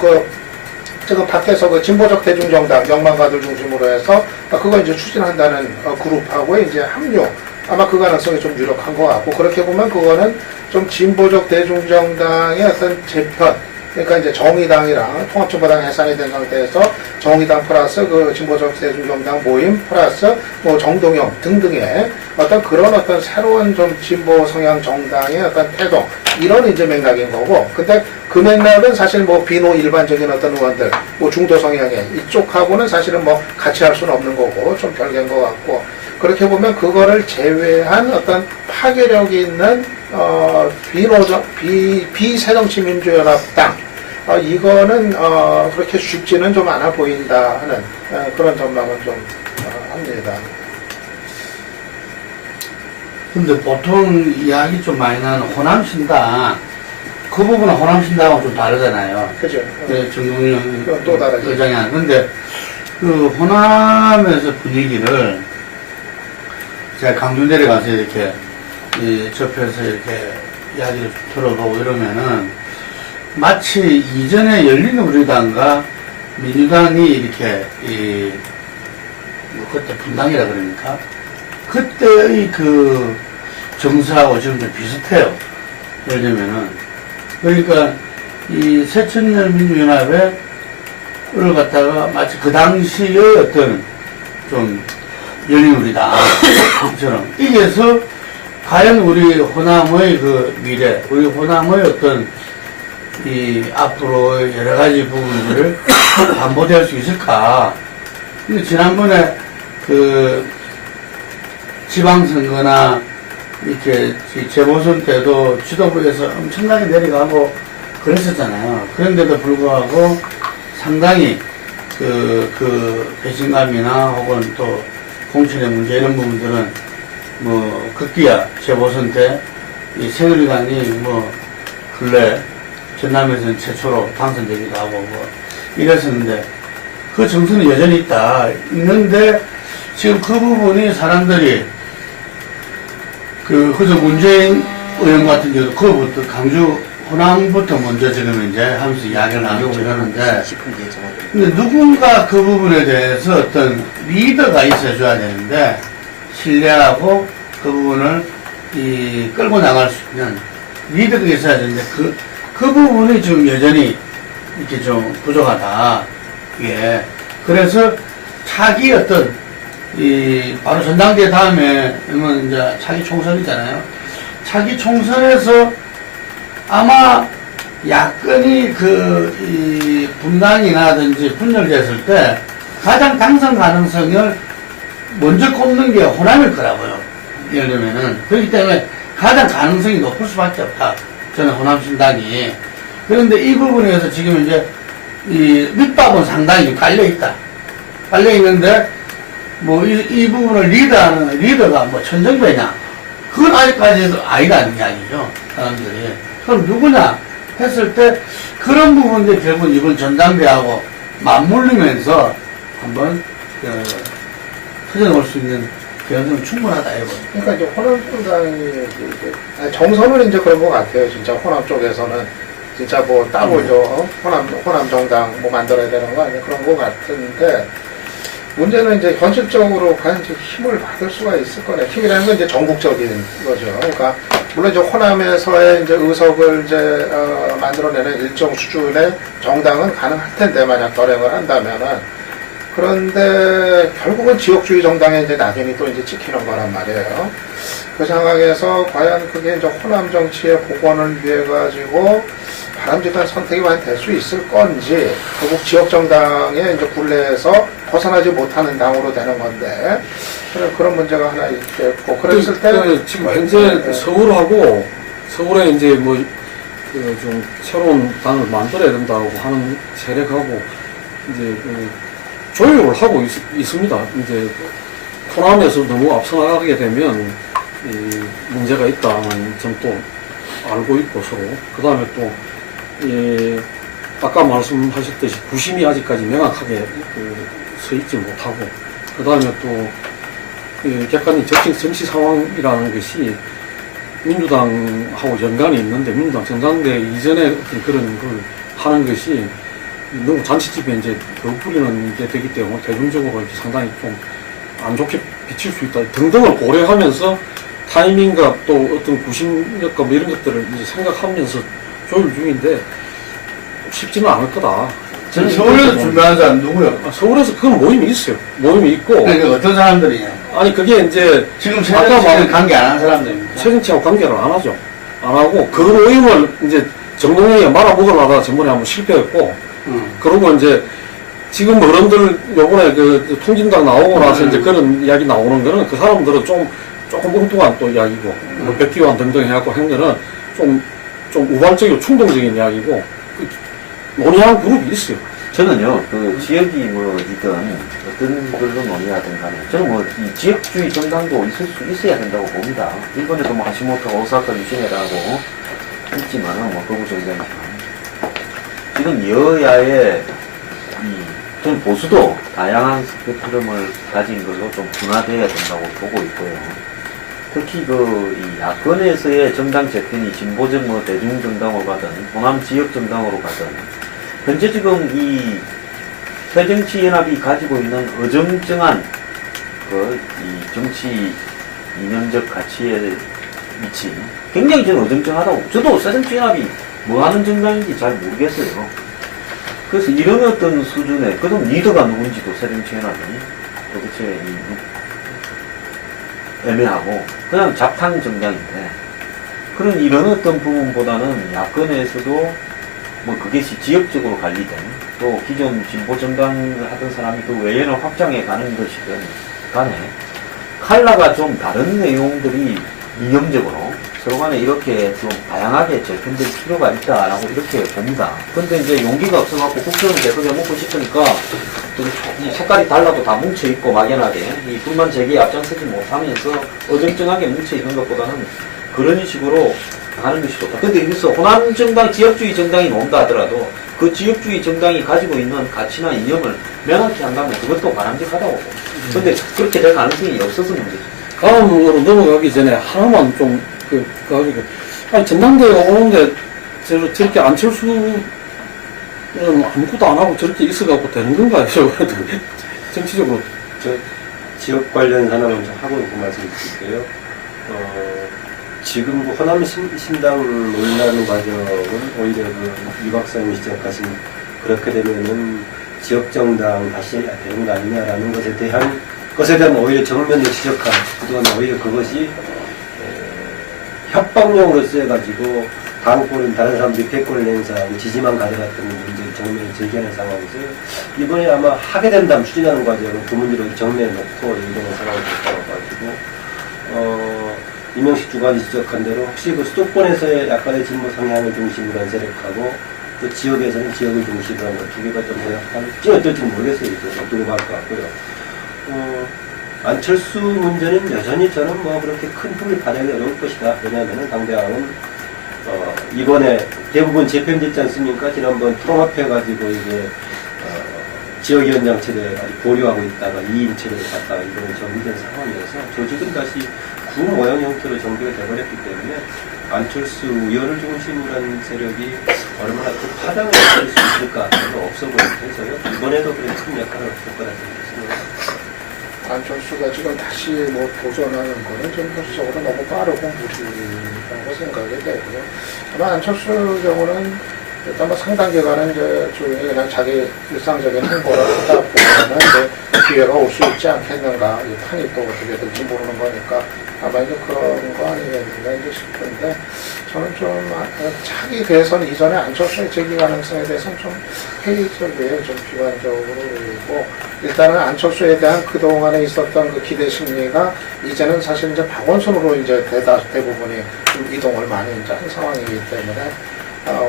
밖에서 그 진보적 대중정당 영망가들 중심으로 해서 그거 이제 추진한다는 그룹하고 이제 합류, 아마 그 가능성이 좀 유력한 것 같고, 그렇게 보면 그거는 좀 진보적 대중정당의 어떤 재편, 그러니까 이제 정의당이랑 통합진보당 해산이 된 상태에서 정의당 플러스 그 진보적 대중정당 모임 플러스 뭐 정동영 등등의 어떤 그런 어떤 새로운 좀 진보 성향 정당의 어떤 태동, 이런 이제 맥락인 거고, 근데 그 맥락은 사실 뭐 비노 일반적인 어떤 의원들, 뭐 중도 성향의 이쪽하고는 사실은 뭐 같이 할 수는 없는 거고 좀 별개인 것 같고, 그렇게 보면 그거를 제외한 어떤 파괴력 있는 비새정치민주연합당, 이거는 그렇게 쉽지는 좀 않아 보인다 하는 그런 전망은 좀 합니다. 근데 보통 이야기 좀 많이 나는 호남신당, 그 부분은 호남신당하고 좀 다르잖아요. 그죠? 네, 정동영 그건 또 다르죠. 의장이 하는. 근데 그 호남에서 분위기를 제가 강주 내려가서 이렇게 접해서 이렇게 이야기를 들어보고 이러면은 마치 이전에 열린우리당과 민주당이 이렇게 뭐 그때 분당이라 그러니까 그때의 그 정서하고 지금 좀 비슷해요. 예를 들면은 그러니까 이 새천년 민주연합에 을 갖다가 마치 그 당시의 어떤 좀 열린우리당처럼 이게서 과연 우리 호남의 그 미래, 우리 호남의 어떤 이 앞으로 여러 가지 부분들을 담보될 수 있을까? 근데 지난번에 그 지방선거나 이렇게 재보선 때도 지도부에서 엄청나게 내려가고 그랬었잖아요. 그런데도 불구하고 상당히 그 배신감이나 혹은 또 공천의 문제 이런 부분들은 뭐 급기야 재보선 때 이 새누리당이 뭐 근래 전남에서는 최초로 당선되기도 하고 뭐 이랬었는데 그 정서는 여전히 있는데 지금 그 부분이 사람들이 그저 문재인 의원 같은 경우도 그거부터 강주 호남부터 먼저 지금 이제 하면서 이야기를 나누고 이러는데, 근데 누군가 그 부분에 대해서 어떤 리더가 있어줘야 되는데, 신뢰하고 그 부분을 끌고 나갈 수 있는 리더가 있어야 되는데, 그 부분이 지금 여전히 이렇게 좀 부족하다. 이게. 그래서 차기 어떤, 바로 전당대 다음에는 이제 차기 총선이잖아요. 차기 총선에서 아마 야권이 분당이나든지 분열됐을 때 가장 당선 가능성을 먼저 꼽는 게 호남일 거라고요. 예를 들면은. 그렇기 때문에 가장 가능성이 높을 수밖에 없다. 저는 호남신당이. 그런데 이 부분에서 지금 이제 이 밑밥은 상당히 깔려있다. 깔려있는데 뭐 이 부분을 리더하는 리더가 뭐 천정배냐. 그건 아직까지도 아니라는 이야기죠. 사람들이. 그럼 누구냐 했을 때 그런 부분들이 결국 이번 전당대하고 맞물리면서 한번 터져나올 수 있는 그 정도면 충분하다 이거. 그러니까 이제 호남정당이 정서는 이제 그런 것 같아요. 진짜 호남 쪽에서는 진짜 뭐 따로 호남 정당 뭐 만들어야 되는 거 아니야 그런 것 같은데 문제는 이제 현실적으로 과연 이제 힘을 받을 수가 있을 거냐. 힘이라는 건 이제 전국적인 거죠. 그러니까 물론 이제 호남에서의 이제 의석을 이제 만들어내는 일정 수준의 정당은 가능할 텐데 만약 결행을 한다면은. 그런데 결국은 지역주의 정당에 이제 낙인이 또 이제 찍히는 거란 말이에요. 그 상황에서 과연 그게 이제 호남 정치의 복원을 위해 가지고 바람직한 선택이 과연 될 수 있을 건지, 결국 지역 정당의 이제 굴레에서 벗어나지 못하는 당으로 되는 건데, 그런 문제가 하나 있겠고, 그랬을 때. 지금 현재 서울에 이제 뭐, 좀 새로운 당을 만들어야 된다고 하는 세력하고, 이제 조율을 하고 있습니다. 이제 호남에서 너무 앞서 나가게 되면 이 문제가 있다는 점도 알고 있고 서로. 그 다음에 또 아까 말씀하셨듯이 구심이 아직까지 명확하게 서 있지 못하고, 그 다음에 또 객관적인 정치 상황이라는 것이 민주당하고 연관이 있는데 민주당 전당대 이전에 어떤 그런 걸 하는 것이 너무 잔치집에 이제 더 뿌리는 게 되기 때문에 대중적으로 이렇게 상당히 좀 안 좋게 비칠 수 있다 등등을 고려하면서 타이밍과 또 어떤 구심력과 뭐 이런 것들을 이제 생각하면서 조율 중인데 쉽지는 않을 거다. 저는 서울에서 준비하는 사람 누구요? 서울에서 그런 모임이 있어요. 모임이 있고. 그러니까 어떤 사람들이냐? 아니 그게 이제 지금 아까 최정치는 관계 안 하는 사람들입니다. 최정치하고 관계를 안 하죠. 안 하고 그 모임을 이제 정동영이가 말아먹으려다가 전번에 한번 실패했고, 그러고 이제 지금 어른들 요번에 그 통진당 나오고 나서 이제 그런 이야기 나오는 거는 그 사람들은 조금 엉뚱한 또 이야기고, 뭐 백기환 등등 해갖고 한 거는 좀 우발적이고 충동적인 이야기고, 논의하는 그룹이 있어요. 저는요, 그 지역이 뭐이든 어떤 걸로 논의하든 간에 저는 뭐 이 지역주의 정당도 있어야 된다고 봅니다. 일본에도 뭐 하시모토가 오사카 유신회라고 있지만은 뭐 거부 정당이지만 지금 여야의 저는 보수도 다양한 스펙트럼을 가진 걸로 좀 분화되어야 된다고 보고 있고요. 특히 이 야권에서의 정당 재편이 진보적 뭐 대중정당으로 가든 호남 지역 정당으로 가든 현재 지금 이 새정치연합이 가지고 있는 어정쩡한 이 정치 이념적 가치의 위치 굉장히 저는 어정쩡하다고. 저도 새정치연합이 뭐 하는 정당인지 잘 모르겠어요. 그래서 이런 어떤 수준의 그럼 리더가 누군지도 새정치연합이 도대체 애매하고 그냥 잡탕 정당인데, 그런 이런 어떤 부분보다는 야권에서도 뭐 그것이 지역적으로 관리된 또 기존 진보 정당 하던 사람이 그 외에는 확장해 가는 것이든 간에 칼라가 좀 다른 내용들이 이념적으로 서로 간에 이렇게 좀 다양하게 재편될 필요가 있다라고 이렇게 봅니다. 근데 이제 용기가 없어갖고 국정을 계속 해먹고 싶으니까 이 색깔이 달라도 다 뭉쳐있고 막연하게 이 불만 제기에 앞장서지 못하면서 어정쩡하게 뭉쳐있는 것보다는 그런 식으로 하는 것이 좋다. 근데 여기서 호남 정당, 지역주의 정당이 나온다 하더라도 그 지역주의 정당이 가지고 있는 가치나 이념을 명확히 한다면 그것도 바람직하다고 봅니다. 근데 그렇게 될 가능성이 없어서 문제죠. 다음으로 넘어가기 전에 하나만 좀 가지고, 아니 전당대회가 오는데 저렇게 안철수는 아무것도 안 하고 저렇게 있어갖고 되는 건가요? 정치적으로. 저 지역 관련 하나만 좀 하고 있고 말씀드릴게요. 지금 호남 신당 논란 과정은 오히려 이 박사님이 지적하신 그렇게 되면은 지역 정당 다시 해야 되는 거 아니냐라는 것에 대한 오히려 정면으로 지적한, 그동안 오히려 그것이 협박용으로 쓰여가지고 당권은 다른 사람들이 패권을 행사하고 지지만 가져갔던 문제를 정면에 제기하는 상황에서 이번에 아마 하게 된다면 추진하는 과정은 그 문제를 정면에 놓고 얘기하는 상황이 될 거가지고 이명식 주관이 지적한 대로 혹시 그 수도권에서의 약간의 진보 성향을 중심으로 한 세력하고 또 지역에서는 지역을 중심으로 한 것 두 개가 좀 생각할지 어떨지 모르겠어요. 그래서 어떻게 할 것 같고요. 안철수 문제는 여전히 저는 뭐 그렇게 큰 힘을 발휘하기 어려울 것이다. 왜냐하면 당대항은 이번에 대부분 재편됐지 않습니까? 지난번 통합해가지고 이게 지역위원장 체를 아직 보류하고 있다가 2인 체를 갔다가 이번에 정리된 상황이어서 조직은 다시 구 모양 형태로 정비가 돼버렸기 때문에 안철수 의원을 중심으로 한 세력이 얼마나 큰 파장을 일으킬 수 있을까 별로 없어 보여서요. 이번에도 그런 큰 역할을 할 것 같은 생각입니다. 안철수가 지금 다시 뭐 도전하는 거는 좀 현실적으로 너무 빠르고 무리라고 생각이 되고요. 아마 안철수 경우는 일단 뭐 상당 기간은 이제 조용히 그냥 자기 일상적인 행보를 하다 보면은 이제 기회가 올 수 있지 않겠는가. 이 판이 또 어떻게 될지 모르는 거니까 아마 이제 그런 거 아니겠는가 이제 싶은데 저는 좀 차기 대선 이전에 안철수의 재기 가능성에 대해서는 좀 회의적이에요. 좀 비관적으로 보이고 일단은 안철수에 대한 그동안에 있었던 그 기대 심리가 이제는 사실 이제 박원순으로 이제 대부분이 좀 이동을 많이 이제 한 상황이기 때문에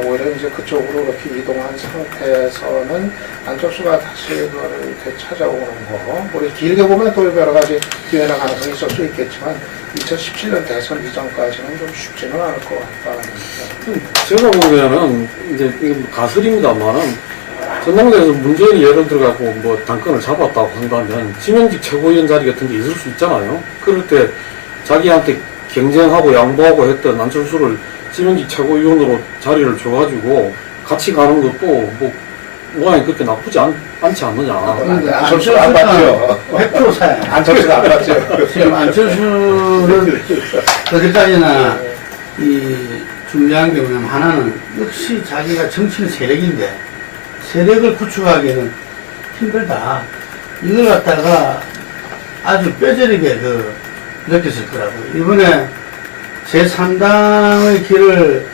오히려 이제 그쪽으로 이렇게 이동한 상태에서는 안철수가 다시 그걸 되찾아오는 거, 우리 길게 보면 또 여러 가지 기회나 가능성이 있을 수 있겠지만 2017년 대선 이전까지는 좀 쉽지는 않을 것 같다는 생각이 제가 보기에는 이제 이건 가설입니다만은 전당대에서 문재인이 예를 들어갖고 뭐 당권을 잡았다고 한다면 지명직 최고위원 자리 같은 게 있을 수 있잖아요. 그럴 때 자기한테 경쟁하고 양보하고 했던 안철수를 지명직 최고위원으로 자리를 줘가지고 같이 가는 것도 뭐 모양이 그렇게 나쁘지 않지 않느냐. 안철수가 안 받죠. 100% 사야. 안철수가 안 받죠. 지금 안철수는 어디까지나 이 중요한 게 뭐냐면 하나는 역시 자기가 정치는 세력인데 세력을 구축하기에는 힘들다. 이걸 갖다가 아주 뼈저리게 느꼈을 거라고요. 이번에 제3당의 길을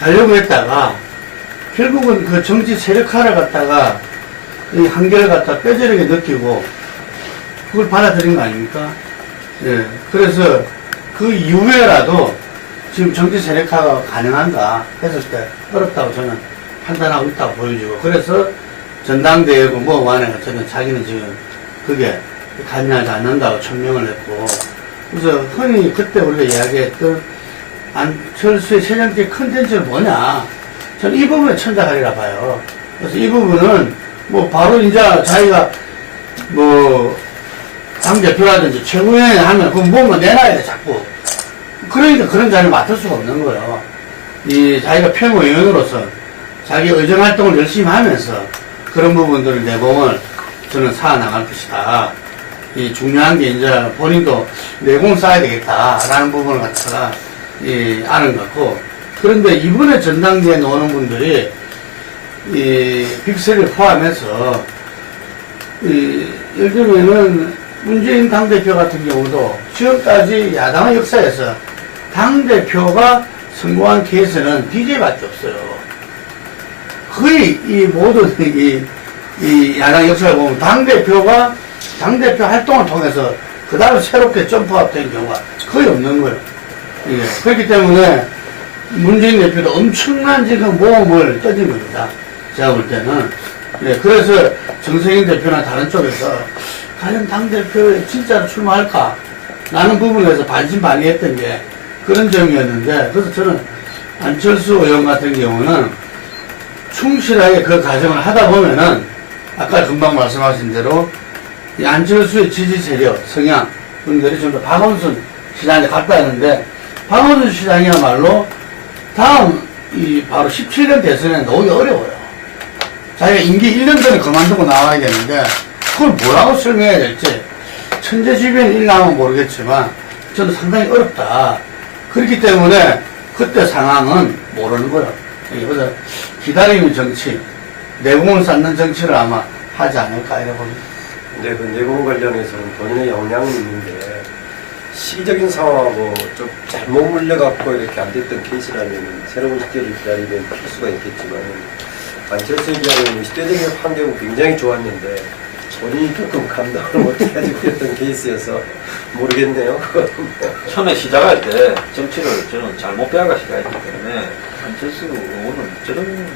가려고 했다가 결국은 그 정치 세력화를 갖다가 이 한계를 갖다 뼈저리게 느끼고 그걸 받아들인 거 아닙니까? 예. 그래서 그 이후에라도 지금 정치 세력화가 가능한가 했을 때 어렵다고 저는 판단하고 있다고 보여지고 그래서 전당대회고 뭐 안에 저는 자기는 지금 그게 가능하지 않는다고 천명을 했고 그래서 흔히 그때 우리가 이야기했던 안철수의 최종적 컨텐츠는 뭐냐 저는 이 부분에 천작하리라 봐요. 그래서 이 부분은 뭐 바로 이제 자기가 뭐 당대표라든지 최고위원회 하면 그건 뭔가 내놔야 돼 자꾸. 그러니까 그런 자리를 맡을 수가 없는 거예요. 이 자기가 평의원으로서 자기 의정활동을 열심히 하면서 그런 부분들을 내공을 저는 쌓아나갈 것이다. 이 중요한 게 이제 본인도 내공을 쌓아야 되겠다라는 부분을 갖다가 아는 것 같고 그런데 이번에 전당대회에 나오는 분들이 이 빅스를 포함해서 예를 들면은 문재인 당대표 같은 경우도 지금까지 야당의 역사에서 당대표가 성공한 케이스는 BJ밖에 없어요. 거의 이 모든 이 야당 역사를 보면 당대표 활동을 통해서 그 다음에 새롭게 점프업된 경우가 거의 없는 거예요. 예. 그렇기 때문에 문재인 대표도 엄청난 지금 모험을 떠진 겁니다. 제가 볼 때는. 예. 그래서 정세균 대표나 다른 쪽에서 과연 당대표에 진짜로 출마할까? 라는 부분에서 반신반의했던 게 그런 점이었는데, 그래서 저는 안철수 의원 같은 경우는 충실하게 그 과정을 하다 보면은, 아까 금방 말씀하신 대로, 이 안철수의 지지 세력, 성향, 분들이 좀 더 박원순 시장에 갔다 왔는데, 박원순 시장이야말로 다음, 바로 17년 대선에 나오기 어려워요. 자기가 임기 1년 전에 그만두고 나와야 되는데, 그걸 뭐라고 설명해야 될지, 천재지변 일나면 모르겠지만, 저는 상당히 어렵다. 그렇기 때문에, 그때 상황은 모르는 거예요. 그래서 기다리는 정치, 내공을 쌓는 정치를 아마 하지 않을까, 이래 봅니다. 근데 그 내공 관련해서는 본인의 역량은 있는데, 시기적인 상황하고 좀 잘못 물려갖고 이렇게 안 됐던 케이스라면 새로운 시대를 기다리면 필수가 있겠지만, 안철수 의장은 시대적인 환경은 굉장히 좋았는데, 본인이 조금 감당을 못해가지고 그랬던 케이스여서 모르겠네요. 처음에 시작할 때 정치를 저는 잘못 배워가 시작했기 때문에 안철수 의원은 저는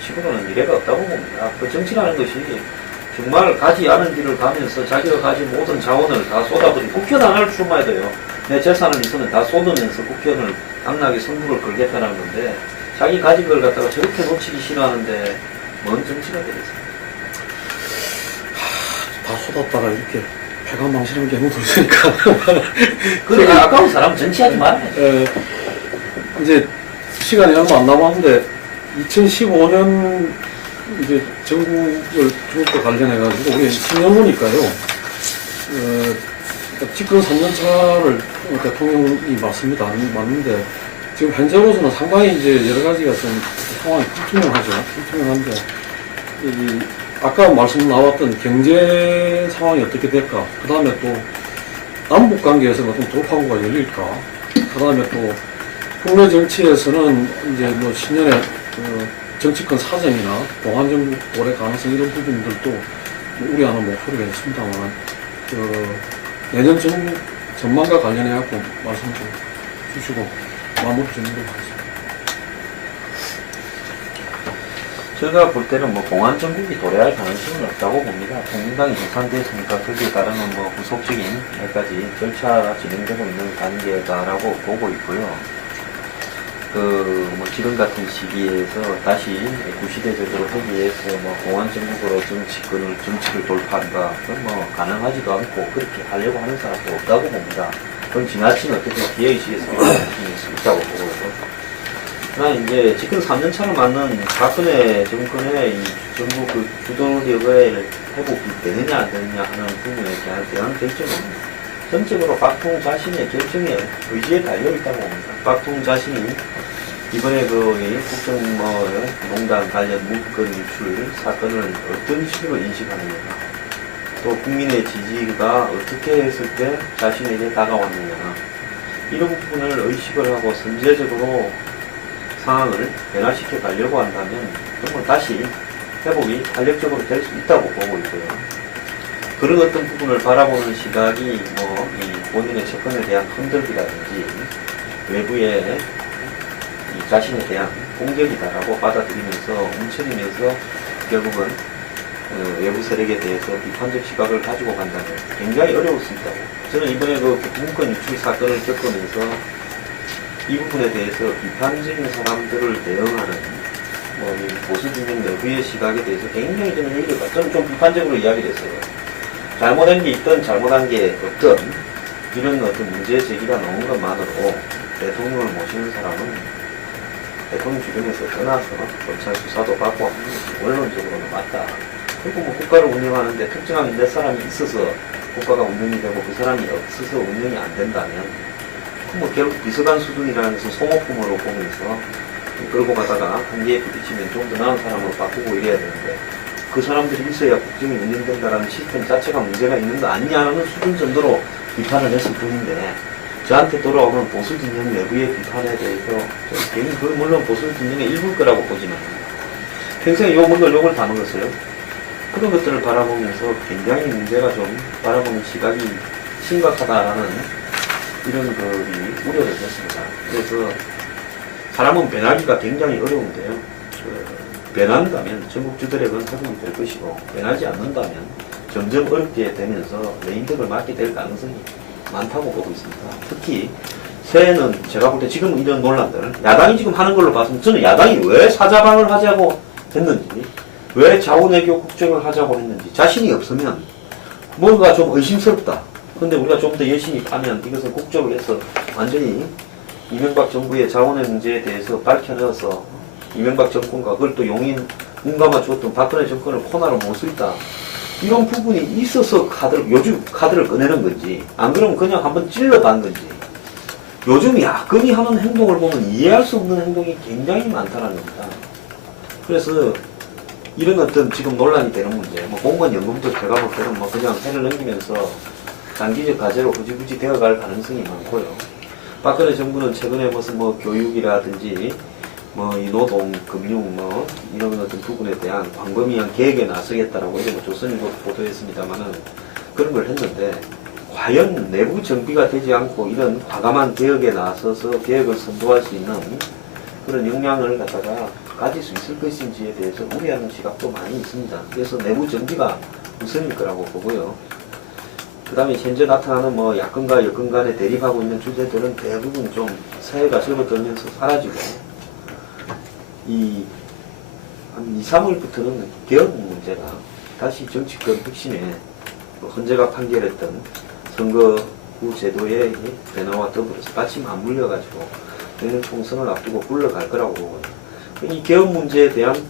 식으로는 미래가 없다고 봅니다. 그 정치라는 것이 정말 가지 않은 길을 가면서 자기가 가진 모든 자원을 다 쏟아버리고 국회의원 하나를 출마해야 돼요. 내 재산을 있으면 다 쏟으면서 국회의원을 당락에 승부를 걸겠다는 건데 자기 가진 걸 갖다가 저렇게 놓치기 싫어하는데 뭔 정치가 되겠어요. 다 쏟았다가 이렇게 폐가 망신한 경우도 있으니까. 그 아까운 사람 정치하지 말아요. 이제 시간이 얼마 안 남았는데 2015년 이제 중국과 관련해가지고 우리 10년후니까요. 집권 3년차를 대통령이 맞습니다. 지금 현재로서는 상당히 이제 여러 가지가 좀 상황이 불투명한데 아까 말씀 나왔던 경제 상황이 어떻게 될까? 그 다음에 또 남북 관계에서는 어떤 돌파구가 열릴까? 그 다음에 또 국내 정치에서는 이제 뭐 신년에 정치권 사정이나 공안정국 올해 가능성 이런 부분들도 뭐 우려하는 목소리가 있습니다만 내년 정부 전망과 관련해갖고 말씀 좀 주시고 마무리 짓도록 하겠습니다. 제가 볼 때는 뭐 공안 정국이 도래할 가능성은 없다고 봅니다. 국민당이 해산됐으니까 거기에 따르는 뭐 후속적인 몇 가지 절차가 진행되고 있는 단계다라고 보고 있고요. 뭐 지금 같은 시기에서 다시 구시대 제도를 하기 위해서 뭐 공안 정국으로 정치를 돌파한다. 그건 뭐 가능하지도 않고 그렇게 하려고 하는 사람도 없다고 봅니다. 그건 지나친 어떻게 기회의식에서 수 있다고 보고요. 그러나 이제 지금 3년차를 맞는 박근혜 정권의 이 정부 그 주도력을 회복이 되느냐 안 되느냐 하는 부분에 대한 결정은 전적으로 박통 자신의 결정에 의지에 달려있다고 봅니다. 박통 자신이 이번에 국정농단 관련 문건 유출 사건을 어떤 식으로 인식하느냐, 또 국민의 지지가 어떻게 했을 때 자신에게 다가왔느냐, 이런 부분을 의식을 하고 선제적으로 상황을 변화시켜 가려고 한다면 정말 다시 회복이 탄력적으로 될 수 있다고 보고 있고요. 그런 어떤 부분을 바라보는 시각이 이 본인의 채권에 대한 흔들기라든지 외부의 이 자신에 대한 공격이다라고 받아들이면서 움츠리면서 결국은 외부 세력에 대해서 비판적 시각을 가지고 간다면 굉장히 어려울 수 있다고. 저는 이번에 문건 유출 사건을 겪으면서 이 부분에 대해서 비판적인 사람들을 대응하는 이 보수 진영 내부의 시각에 대해서 굉장히 저는 좀 비판적으로 이야기를 했어요. 잘못한 게 있든 잘못한 게 없든 이런 어떤 문제 제기가 나온 것만으로 대통령을 모시는 사람은 대통령 주변에서 떠나서 검찰 수사도 받고 하는 것이 원론적으로는 맞다. 그리고 국가를 운영하는데 특정한 몇 사람이 있어서 국가가 운영이 되고 그 사람이 없어서 운영이 안 된다면 결국 비서관 수준이라는 것은 소모품으로 보면서 끌고 가다가 한계에 부딪히면 좀 더 나은 사람으로 바꾸고 이래야 되는데 그 사람들이 있어야 국정이 운영된다는 시스템 자체가 문제가 있는 거 아니냐는 수준 정도로 비판을 했을 뿐인데 저한테 돌아오는 보수 진영 내부의 비판에 대해서 물론 보수 진영의 일부일 거라고 보지만 평생에 욕을 다 먹었어요. 그런 것들을 바라보면서 굉장히 문제가 좀 바라보는 시각이 심각하다라는 이런 우려를 했습니다. 그래서 사람은 변하기가 굉장히 어려운데요. 변한다면 전국 주도력은 회복이 될 것이고 변하지 않는다면 점점 어렵게 되면서 레임덕을 맞게 될 가능성이 많다고 보고 있습니다. 특히 새해는 제가 볼 때 지금 이런 논란들 야당이 지금 하는 걸로 봐서는 저는 야당이 왜 사자방을 하자고 했는지 왜 좌우내교 국정을 하자고 했는지 자신이 없으면 뭔가 좀 의심스럽다. 근데 우리가 좀 더 열심히 파면 이것을 국정을 해서 완전히 이명박 정부의 자원의 문제에 대해서 밝혀내서 이명박 정권과 그걸 또 용인 문감아 주었던 박근혜 정권을 코너로 몰 수 있다. 이런 부분이 있어서 요즘 카드를 꺼내는 건지 안 그러면 그냥 한번 찔러간 건지 요즘 야권이 하는 행동을 보면 이해할 수 없는 행동이 굉장히 많다는 겁니다. 그래서 이런 어떤 지금 논란이 되는 문제 공무원 연금도 제가 볼 때는 그냥 해를 넘기면서 단기적 과제로 후지부지 되어갈 가능성이 많고요. 박근혜 정부는 최근에 무슨 교육이라든지 이 노동, 금융 이런 어떤 부분에 대한 광범위한 계획에 나서겠다라고 이제 조선일보 보도했습니다만은 그런 걸 했는데 과연 내부 정비가 되지 않고 이런 과감한 개혁에 나서서 개혁을 선도할 수 있는 그런 역량을 가질 수 있을 것인지에 대해서 우려하는 시각도 많이 있습니다. 그래서 내부 정비가 우선일 거라고 보고요. 그 다음에 현재 나타나는 야권과 여권 간에 대립하고 있는 주제들은 대부분 좀 새해가 접어들면서 사라지고 한 2, 3월부터는 개혁 문제가 다시 정치권 핵심에 헌재가 판결했던 선거구 제도의 변화와 더불어서 같이 맞물려가지고 내년 총선을 앞두고 굴러갈 거라고 보거든요. 이 개헌 문제에 대한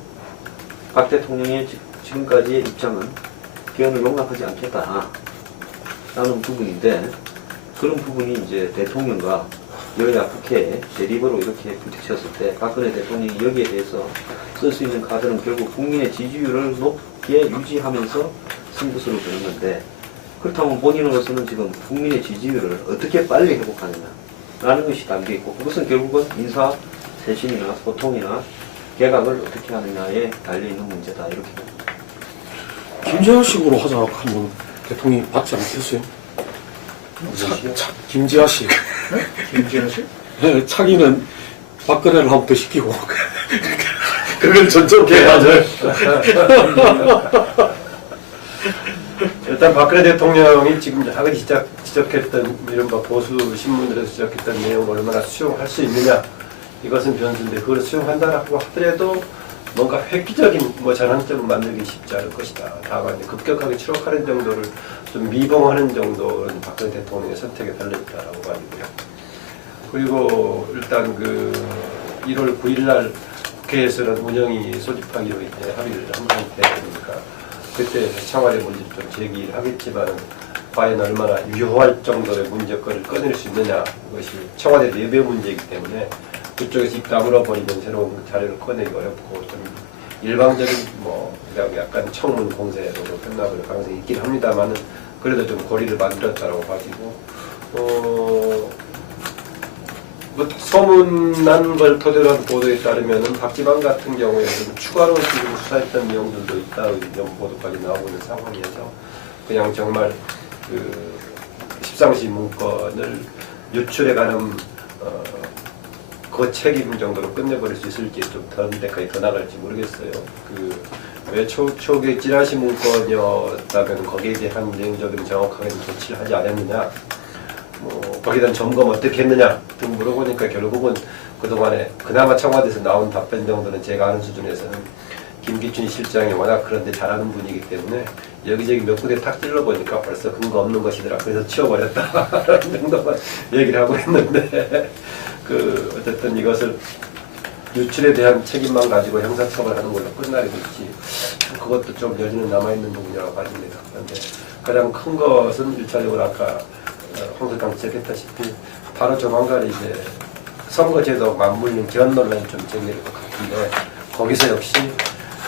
박 대통령의 지금까지의 입장은 개헌을 용납하지 않겠다라는 부분인데, 그런 부분이 이제 대통령과 여야 국회에 대립으로 이렇게 부딪혔을 때 박근혜 대통령이 여기에 대해서 쓸 수 있는 카드는 결국 국민의 지지율을 높게 유지하면서 승부수를 두는 건데, 그렇다면 본인으로서는 지금 국민의 지지율을 어떻게 빨리 회복하느냐라는 것이 담겨있고, 그것은 결국은 인사 쇄신이나 소통이나 개각을 어떻게 하느냐에 달려있는 문제다, 이렇게 봅니다. 김재하식으로 하자고 하면 대통령이 받지 않겠어요? 김재하식. 김지현씨? 차기는 박근혜를 한 번 더 시키고 그걸 전적으로 해야죠. 일단 박근혜 대통령이 지금 하기 지적했던 이른바 보수 신문들에서 지적했던 내용을 얼마나 수용할 수 있느냐, 이것은 변수인데, 그걸 수용한다라고 하더라도 뭔가 획기적인 전환점을 만들기 쉽지 않을 것이다. 다만 급격하게 추락하는 정도를 좀 미봉하는 정도는 박근혜 대통령의 선택에 달려있다라고 봐지고요. 그리고 일단 1월 9일날 국회에서는 운영이 소집하기로 이제 합의를 한 상태니까 그때 청와대 문제 좀 제기를 하겠지만, 과연 얼마나 유효할 정도의 문제거리를 꺼낼 수 있느냐, 그것이 청와대 내부 문제이기 때문에 그쪽에서 입 다물어 버리면 새로운 자료를 꺼내기 어렵고, 좀 일방적인 그냥 약간 청문 공세로 끝나버릴 가능성이 있긴 합니다만은, 그래도 좀 고리를 만들었다라고 봐지고, 소문난 걸 토대로 한 보도에 따르면은 박지방 같은 경우에는 추가로 지금 수사했던 내용들도 있다, 이런 보도까지 나오고 있는 상황이어서 그냥 정말 십상시 문건을 유출해가는 그 책임 정도로 끝내버릴 수 있을지, 좀 더 데까지 더 나갈지 모르겠어요. 왜 초기에 찌라시 문건이었다면 거기에 대한 내용적인 정확하게 조치를 하지 않았느냐, 거기에 대한 점검 어떻게 했느냐 등 물어보니까 결국은 그동안에 그나마 청와대에서 나온 답변 정도는 제가 아는 수준에서는 김기춘 실장이 워낙 그런데 잘하는 분이기 때문에 여기저기 몇 군데 탁 찔러보니까 벌써 근거 없는 것이더라, 그래서 치워버렸다 라는 정도만 얘기를 하고 있는데, 어쨌든 이것을 유출에 대한 책임만 가지고 형사처벌하는 걸로 끝나게 될지, 그것도 좀 여지는 남아있는 부분이라고 봐집니다. 그런데 가장 큰 것은 1차적으로 아까 홍 소장 지적했다시피 바로 조만간 이제 선거제도 맞물린 개헌 논란이 좀 제기될 것 같은데, 거기서 역시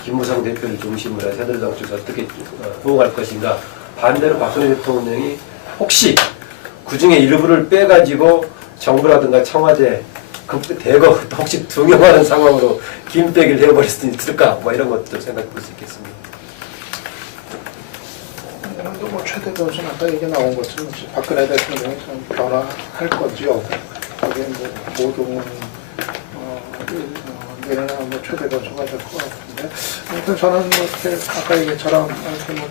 김무성 대표를 중심으로 해서 새누리당 쪽에서 어떻게 호응할 것인가, 반대로 박근혜 대통령이 혹시 그 중에 일부를 빼가지고 정부라든가 청와대 대거 혹시 등용하는 상황으로 김빼기를 해버릴 수 있을까, 이런 것도 생각해 볼 수 있겠습니다. 최대 변수는 아까 얘기 나온 것처럼 박근혜 대통령이 좀 변화할 거지요. 거기에 모든 내년에 최대 변수가 될 것 같은데, 아무튼 저는 이렇게 아까 얘기처럼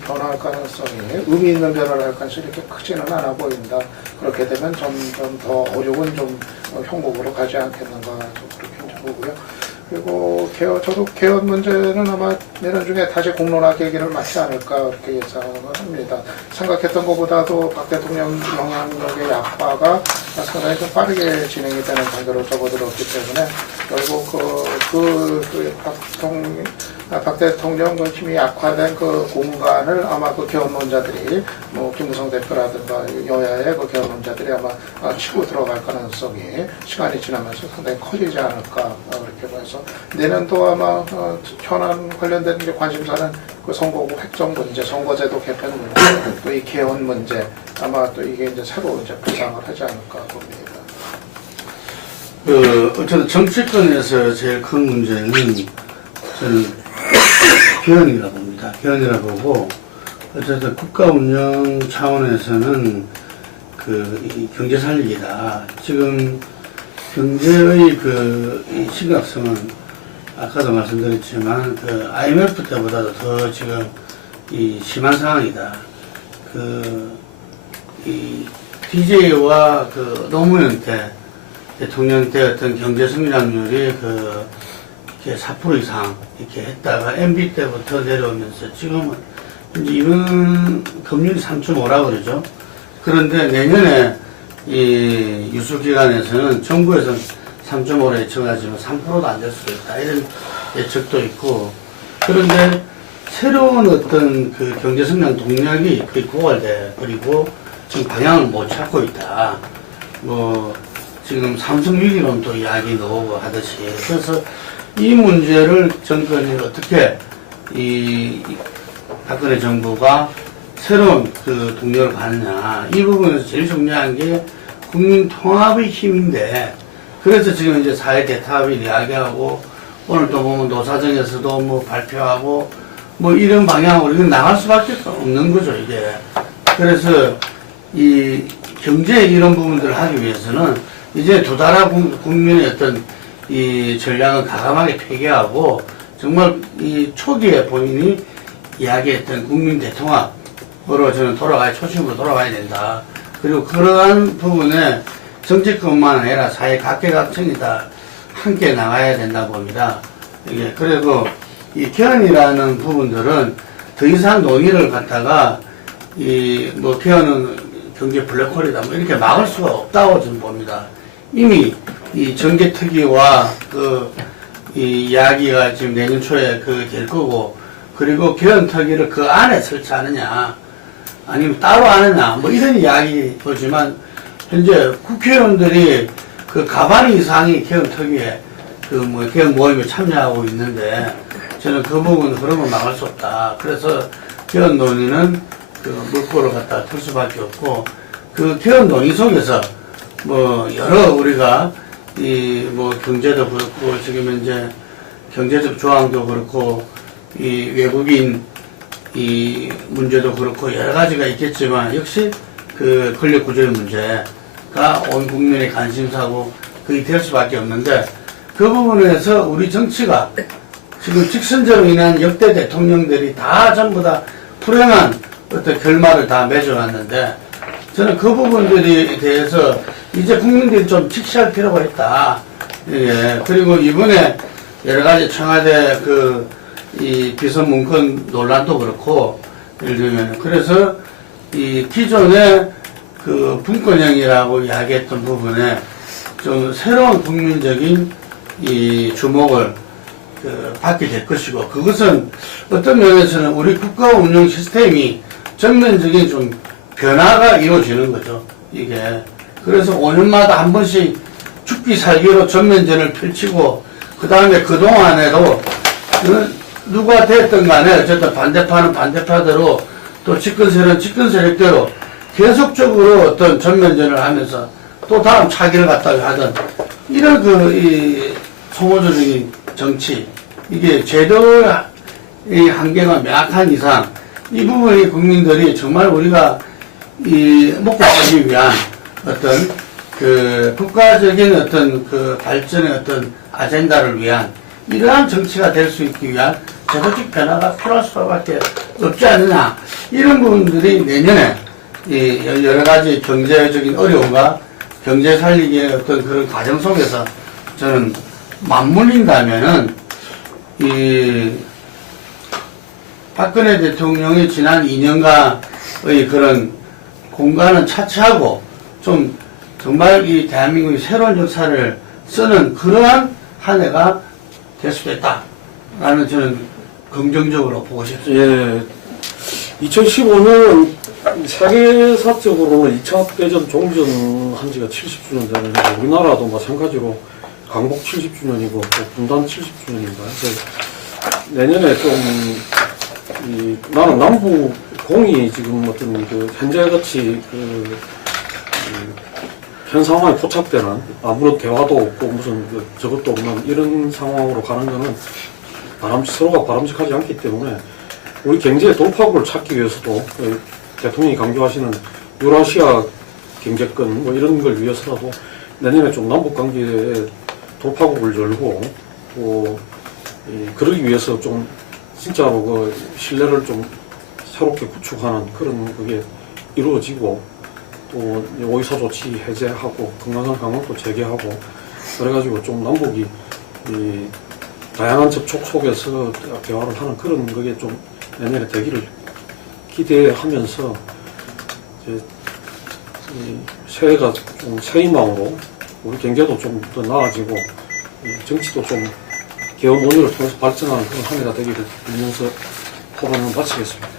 변화할 가능성이, 의미 있는 변화를 할 가능성이 이렇게 크지는 않아 보인다. 그렇게 되면 점점 더 어려운 형국으로 가지 않겠는가, 그렇게 보고요. 그리고 저도 개헌 문제는 아마 내년 중에 다시 공론화 계기를 맞지 않을까, 그렇게 예상을 합니다. 생각했던 것보다도 박 대통령 영향력의 약화가 상당히 좀 빠르게 진행이 되는 단계로 접어들었기 때문에, 결국 박 대통령 힘이 약화된 공간을 아마 개헌론자들이, 김무성 대표라든가 여야의 개헌론자들이 아마 치고 들어갈 가능성이 시간이 지나면서 상당히 커지지 않을까, 그렇게 봐서 내년도 아마 현안 관련된 관심사는 선거구 획정 문제, 선거제도 개편 문제, 또 이 개헌 문제, 아마 또 이게 이제 새로 부상을 하지 않을까 봅니다. 어쨌든 정치권에서 제일 큰 문제는 저는 개헌이라고 봅니다. 개헌이라고 보고, 어쨌든 국가 운영 차원에서는 이 경제 살리기다. 지금 경제의 이 심각성은 아까도 말씀드렸지만 IMF 때보다도 더 지금 이 심한 상황이다. 이 DJ와 노무현 때 대통령 때 어떤 경제 성장률이 이렇게 4% 이상 이렇게 했다가 MB 때부터 내려오면서 지금은 이제 이번 금융이 3.5라고 그러죠. 그런데 내년에 이 유수기관에서는 정부에서는 3.5로 예측하지만 3%도 안 될 수도 있다. 이런 예측도 있고. 그런데 새로운 어떤 그 경제 성장 동력이 거의 고갈돼 버리고 지금 방향을 못 찾고 있다. 뭐 지금 삼성 위기론도 이야기 나오고 하듯이. 그래서 이 문제를 정권이 어떻게 이 박근혜 정부가 새로운 그 동력을 가느냐. 이 부분에서 제일 중요한 게 국민 통합의 힘인데, 그래서 지금 이제 사회 대타협을 이야기하고, 오늘 또 보면 노사정에서도 뭐 발표하고, 뭐 이런 방향으로 이건 나갈 수밖에 없는 거죠, 이게. 그래서 이 경제 이런 부분들을 하기 위해서는 이제 두 나라 국민의 어떤 이 전략을 과감하게 폐기하고, 정말 이 초기에 본인이 이야기했던 국민 대통합으로 저는 초심으로 돌아가야 된다. 그리고 그러한 부분에 정치권만 아니라 사회 각계각층이 다 함께 나가야 된다 봅니다. 이게 그리고 이 개헌이라는 부분들은 더 이상 논의를 갖다가 이 뭐 개헌은 경제 블랙홀이다 뭐 이렇게 막을 수가 없다고 저는 봅니다. 이미 이 정계특위와 그 이 이야기가 지금 내년 초에 될 거고, 그리고 개헌특위를 그 안에 설치하느냐 아니면 따로 하느냐 뭐 이런 이야기 보지만, 현재 국회의원들이 그 가반 이상이 개헌특위에 그 뭐 개헌 모임에 참여하고 있는데, 저는 그 부분 그러면 막을 수 없다. 그래서 개헌 논의는 그 물꼬를 갖다 틀 수밖에 없고, 그 개헌 논의 속에서 뭐 여러 우리가 이 뭐 경제도 그렇고 지금 현재 경제적 조항도 그렇고 이 외국인 이 문제도 그렇고 여러 가지가 있겠지만, 역시 그 권력 구조의 문제가 온 국민의 관심사고 그게 될 수밖에 없는데, 그 부분에서 우리 정치가 지금 직선제로 인한 역대 대통령들이 다 전부 다 불행한 어떤 결말을 다 맺어왔는데, 저는 그 부분들에 대해서 이제 국민들이 좀 직시할 필요가 있다. 예. 그리고 이번에 여러 가지 청와대 이 비선 문건 논란도 그렇고, 예를 들면, 그래서 이 기존의 그 분권형이라고 이야기했던 부분에 좀 새로운 국민적인 이 주목을 받게 될 것이고, 그것은 어떤 면에서는 우리 국가 운영 시스템이 전면적인 좀 변화가 이루어지는 거죠, 이게. 그래서 5년마다 한 번씩 죽기 살기로 전면전을 펼치고, 그 다음에 그동안에도 누가 됐든 간에 어쨌든 반대파는 반대파대로 또 집권 세력은 집권 세력대로 계속적으로 어떤 전면전을 하면서 또 다음 차기를 갖다가 하던 이런 이 소모적인 정치, 이게 제도의 한계가 명확한 이상 이 부분이 국민들이 정말 우리가 이 먹고 살기 위한 어떤 그 국가적인 어떤 그 발전의 어떤 아젠다를 위한 이러한 정치가 될 수 있기 위한 제도적 변화가 필요할 수밖에 없지 않느냐, 이런 부분들이 내년에 이 여러 가지 경제적인 어려움과 경제 살리기의 어떤 그런 과정 속에서 저는 맞물린다면은 이 박근혜 대통령의 지난 2년간의 그런 공간은 차치하고 좀 정말 이 대한민국의 새로운 역사를 쓰는 그러한 한 해가 될 수도 있다라는 저는 긍정적으로 보고 싶습니다. 예. 2015년 세계사적으로는 2차 대전 종전한 지가 70주년 되는데, 우리나라도 마찬가지로 강복 70주년이고 또 분단 70주년인가 해서 내년에 좀 나는 남북 공이 지금 어떤 현재같이 현 상황에 포착되는 아무런 대화도 없고 무슨 저것도 없는 이런 상황으로 가는 거는 서로가 바람직하지 않기 때문에, 우리 경제의 돌파구를 찾기 위해서도 대통령이 강조하시는 유라시아 경제권 뭐 이런 걸 위해서라도 내년에 좀 남북 관계에 돌파구를 열고, 또 그러기 위해서 좀 진짜로 신뢰를 좀 새롭게 구축하는 그런 그게 이루어지고, 또 오이사 조치 해제하고 금강산 강원도 재개하고 그래가지고 좀 남북이 다양한 접촉 속에서 대화를 하는 그런 그게 좀 내년에 되기를 기대하면서 이제 이 새해가 좀 새 희망으로 우리 경제도 좀 더 나아지고 정치도 좀 개헌 논의를 통해서 발전하는 그런 한 해가 되기를 빌면서 토론을 마치겠습니다.